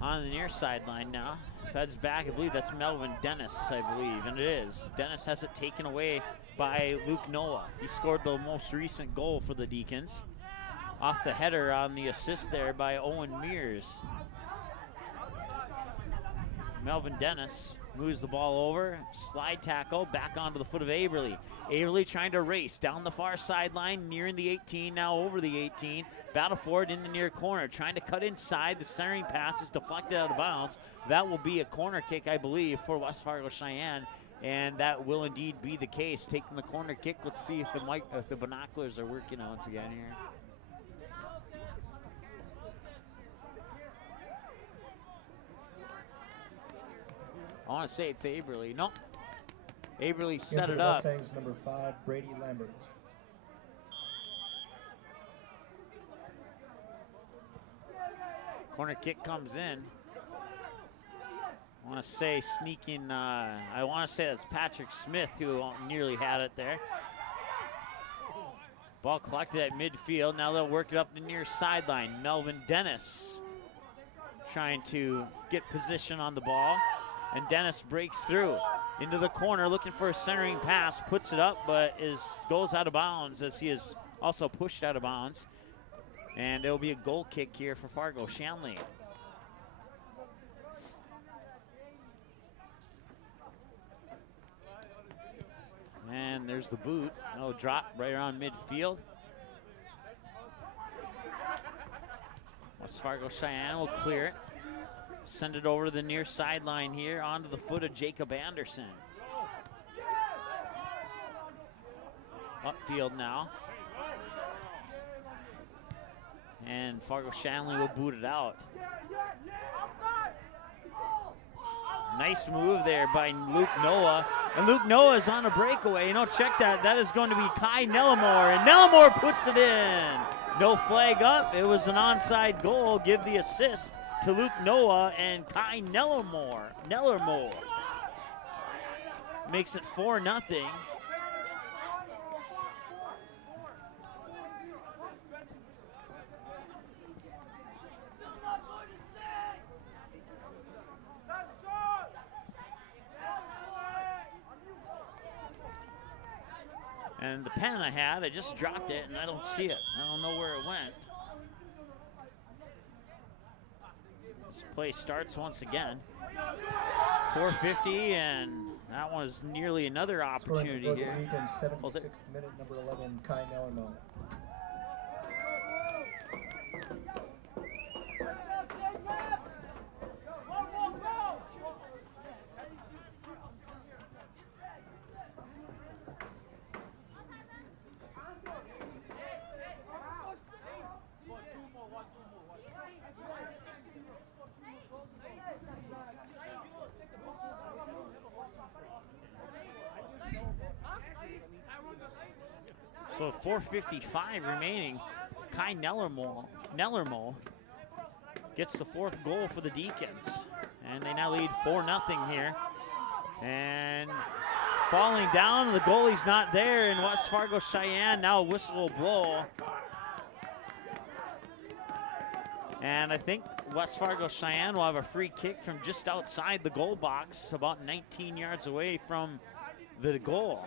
On the near sideline now. Feds back, I believe that's Melvin Dennis, I believe, and it is. Dennis has it taken away by Luke Noah. He scored the most recent goal for the Deacons off the header on the assist there by Owen Mears. Melvin Dennis moves the ball over, slide tackle, back onto the foot of Aberly. Aberly trying to race down the far sideline, nearing the 18, now over the 18. Battle for it in the near corner, trying to cut inside. The centering pass is deflected out of bounds. That will be a corner kick, I believe, for West Fargo Cheyenne, and that will indeed be the case. Taking the corner kick, let's see if the binoculars are working out again here. I want to say it's Aberly. Nope. Aberly set it up. Mustangs, number 5, Brady Lambert. Corner kick comes in. I want to say sneaking, I want to say that's Patrick Smith who nearly had it there. Ball collected at midfield. Now they'll work it up the near sideline. Melvin Dennis trying to get position on the ball. And Dennis breaks through into the corner looking for a centering pass. Puts it up, but goes out of bounds as he is also pushed out of bounds. And it'll be a goal kick here for Fargo. Shanley. And there's the boot. Oh, drop right around midfield. West Fargo Cheyenne will clear it. Send it over to the near sideline here onto the foot of Jacob Anderson. Upfield now. And Fargo Shanley will boot it out. Nice move there by Luke Noah. And Luke Noah is on a breakaway. You know, check that. That is going to be Kai Nellamore. And Nellamore puts it in. No flag up. It was an onside goal. Give the assist to Luke Noah and Kai Nellamore. Makes it 4-0. And the pen I had, I just dropped it and I don't see it. I don't know where it went. This play starts once again. 4:50, and that was nearly another opportunity here. 76th minute, number 11, Kai Nellermo. So 4:55 remaining. Kai Nellermo gets the 4th goal for the Deacons. And they now lead 4-0 here. And falling down, the goalie's not there, and West Fargo Cheyenne now a whistle will blow. And I think West Fargo Cheyenne will have a free kick from just outside the goal box, about 19 yards away from the goal.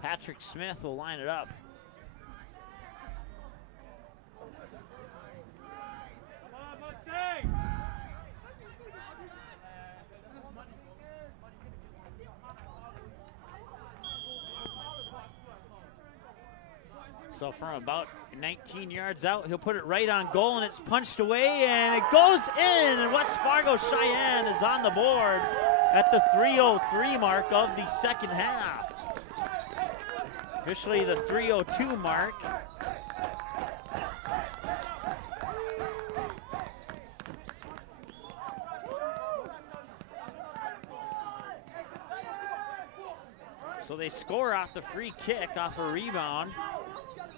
Patrick Smith will line it up. Come on, Mustang! So from about 19 yards out, he'll put it right on goal, and it's punched away, and it goes in, and West Fargo Cheyenne is on the board at the 3:03 mark of the second half. Officially the 3:02 mark. So they score off the free kick, off a rebound.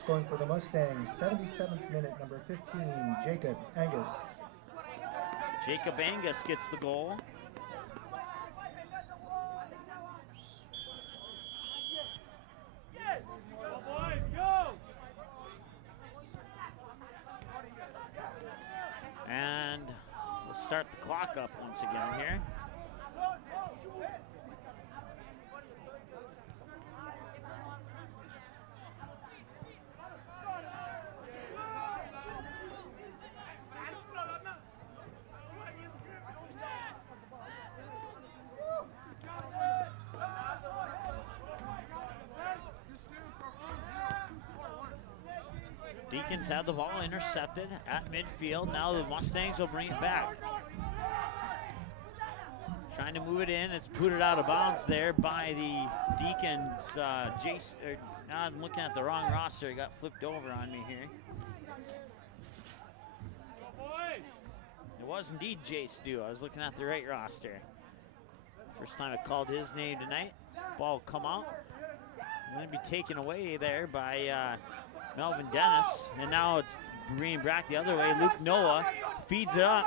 Scoring for the Mustangs, 77th minute, number 15, Jacob Angus. Jacob Angus gets the goal. Go, boys, go! And we'll start the clock up once again here. Deacons have the ball intercepted at midfield. Now the Mustangs will bring it back. Trying to move it in. It's booted out of bounds there by the Deacons. Jace, I'm looking at the wrong roster. It got flipped over on me here. It was indeed Jace Dew. I was looking at the right roster. First time I called his name tonight. Ball will come out. Going to be taken away there by Melvin Dennis. And now it's bringing back the other way. Luke Noah feeds it up.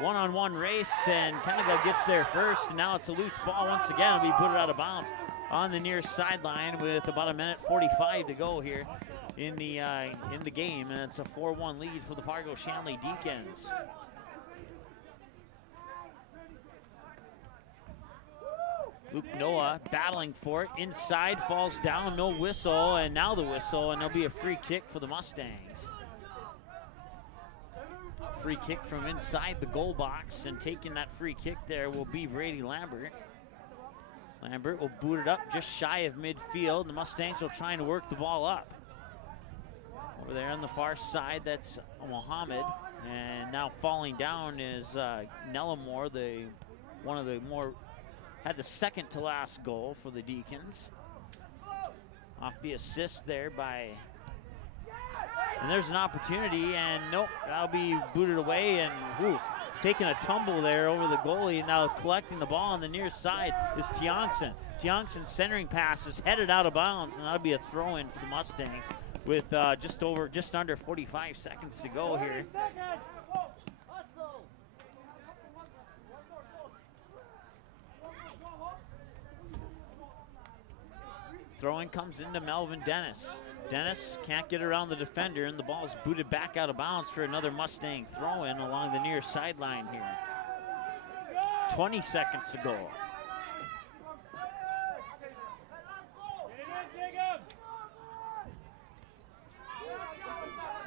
One-on-one race, and Kennegaw gets there first. And now it's a loose ball once again. It'll be put out of bounds on the near sideline with about 1:45 to go here in the game. And it's a 4-1 lead for the Fargo Shanley Deacons. Luke Noah battling for it. Inside, falls down, no whistle, and now the whistle, and there'll be a free kick for the Mustangs. Free kick from inside the goal box, and taking that free kick there will be Brady Lambert. Lambert will boot it up just shy of midfield. The Mustangs will try and work the ball up. Over there on the far side, that's Mohammed, and now falling down is Nellamore, one of the more, had the second to last goal for the Deacons. Off the assist there by, and there's an opportunity, and nope, that'll be booted away, and whoo, taking a tumble there over the goalie, and now collecting the ball on the near side is Tiongson. Tiongson centering pass is headed out of bounds, and that'll be a throw-in for the Mustangs with just under 45 seconds to go here. Throwing comes into Melvin Dennis. Dennis can't get around the defender, and the ball's booted back out of bounds for another Mustang throw-in along the near sideline here. 20 seconds to go.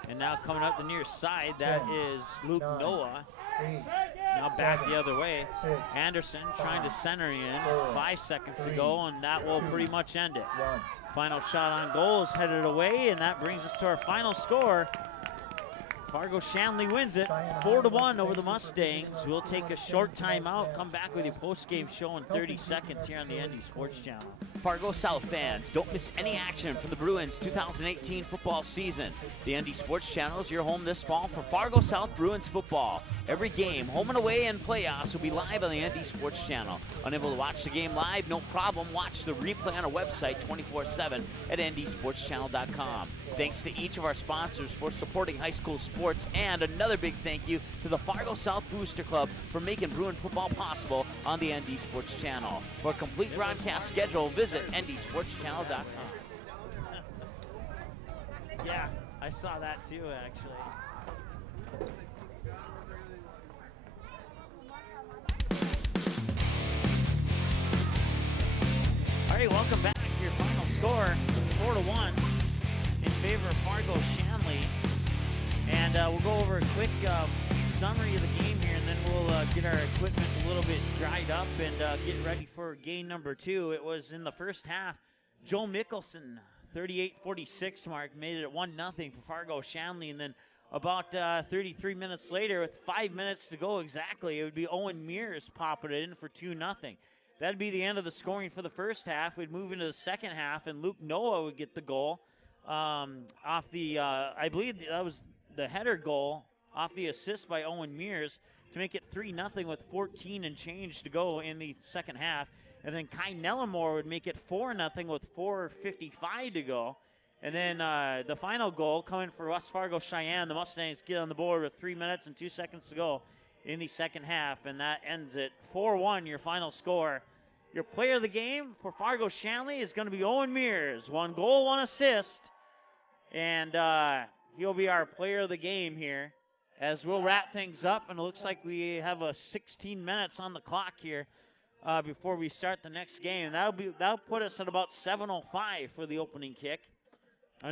And now coming up the near side, that is Luke Noah. Now back the other way. Anderson trying to center in. 5 seconds to go, and that will pretty much end it. Final shot on goal is headed away, and that brings us to our final score. Fargo Shanley wins it 4-1 over the Mustangs. We'll take a short timeout, come back with your post-game show in 30 seconds here on the ND Sports Channel. Fargo South fans, don't miss any action from the Bruins 2018 football season. The ND Sports Channel is your home this fall for Fargo South Bruins football. Every game, home and away and playoffs, will be live on the ND Sports Channel. Unable to watch the game live? No problem. Watch the replay on our website 24/7 at ndsportschannel.com. Thanks to each of our sponsors for supporting high school sports, and another big thank you to the Fargo South Booster Club for making Bruin football possible on the ND Sports Channel. For a complete broadcast schedule, visit ndsportschannel.com. Yeah, I saw that too, actually. All right, welcome back. Your final score, 4-1 in favor of Fargo Shanley. And we'll go over a quick summary of the game here, and then we'll get our equipment a little bit dried up and get ready for game number 2. It was in the first half. Joe Mickelson, 38-46 mark, made it 1-0 for Fargo Shanley, and then about 33 minutes later, with 5 minutes to go exactly, it would be Owen Mears popping it in for 2-0. That'd be the end of the scoring for the first half. We'd move into the second half, and Luke Noah would get the goal off the, I believe that was the header goal off the assist by Owen Mears to make it 3-0 with 14 and change to go in the second half. And then Kai Nellamore would make it 4-0 with 4:55 to go. And then the final goal coming for West Fargo Cheyenne. The Mustangs get on the board with 3 minutes and 2 seconds to go in the second half, and that ends it 4-1, your final score. Your player of the game for Fargo Shanley is going to be Owen Mears. 1 goal, 1 assist, and he'll be our player of the game here as we'll wrap things up, and it looks like we have 16 minutes on the clock here before we start the next game. That'll put us at about 7:05 for the opening kick.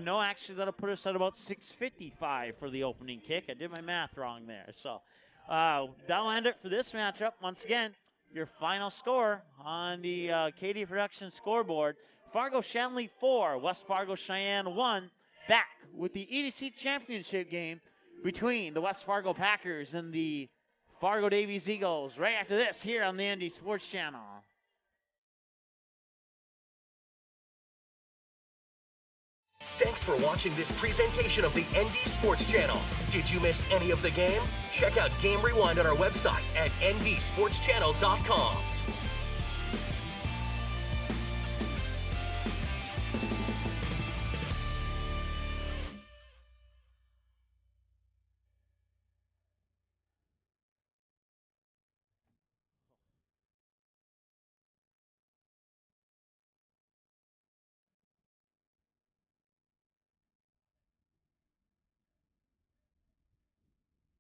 No, actually, that'll put us at about 6:55 for the opening kick. I did my math wrong there. So that'll end it for this matchup. Once again, your final score on the KD Productions scoreboard. Fargo Shanley 4, West Fargo Cheyenne 1. Back with the EDC Championship game between the West Fargo Packers and the Fargo Davies Eagles right after this here on the ND Sports Channel. Thanks for watching this presentation of the ND Sports Channel. Did you miss any of the game? Check out Game Rewind on our website at ndsportschannel.com.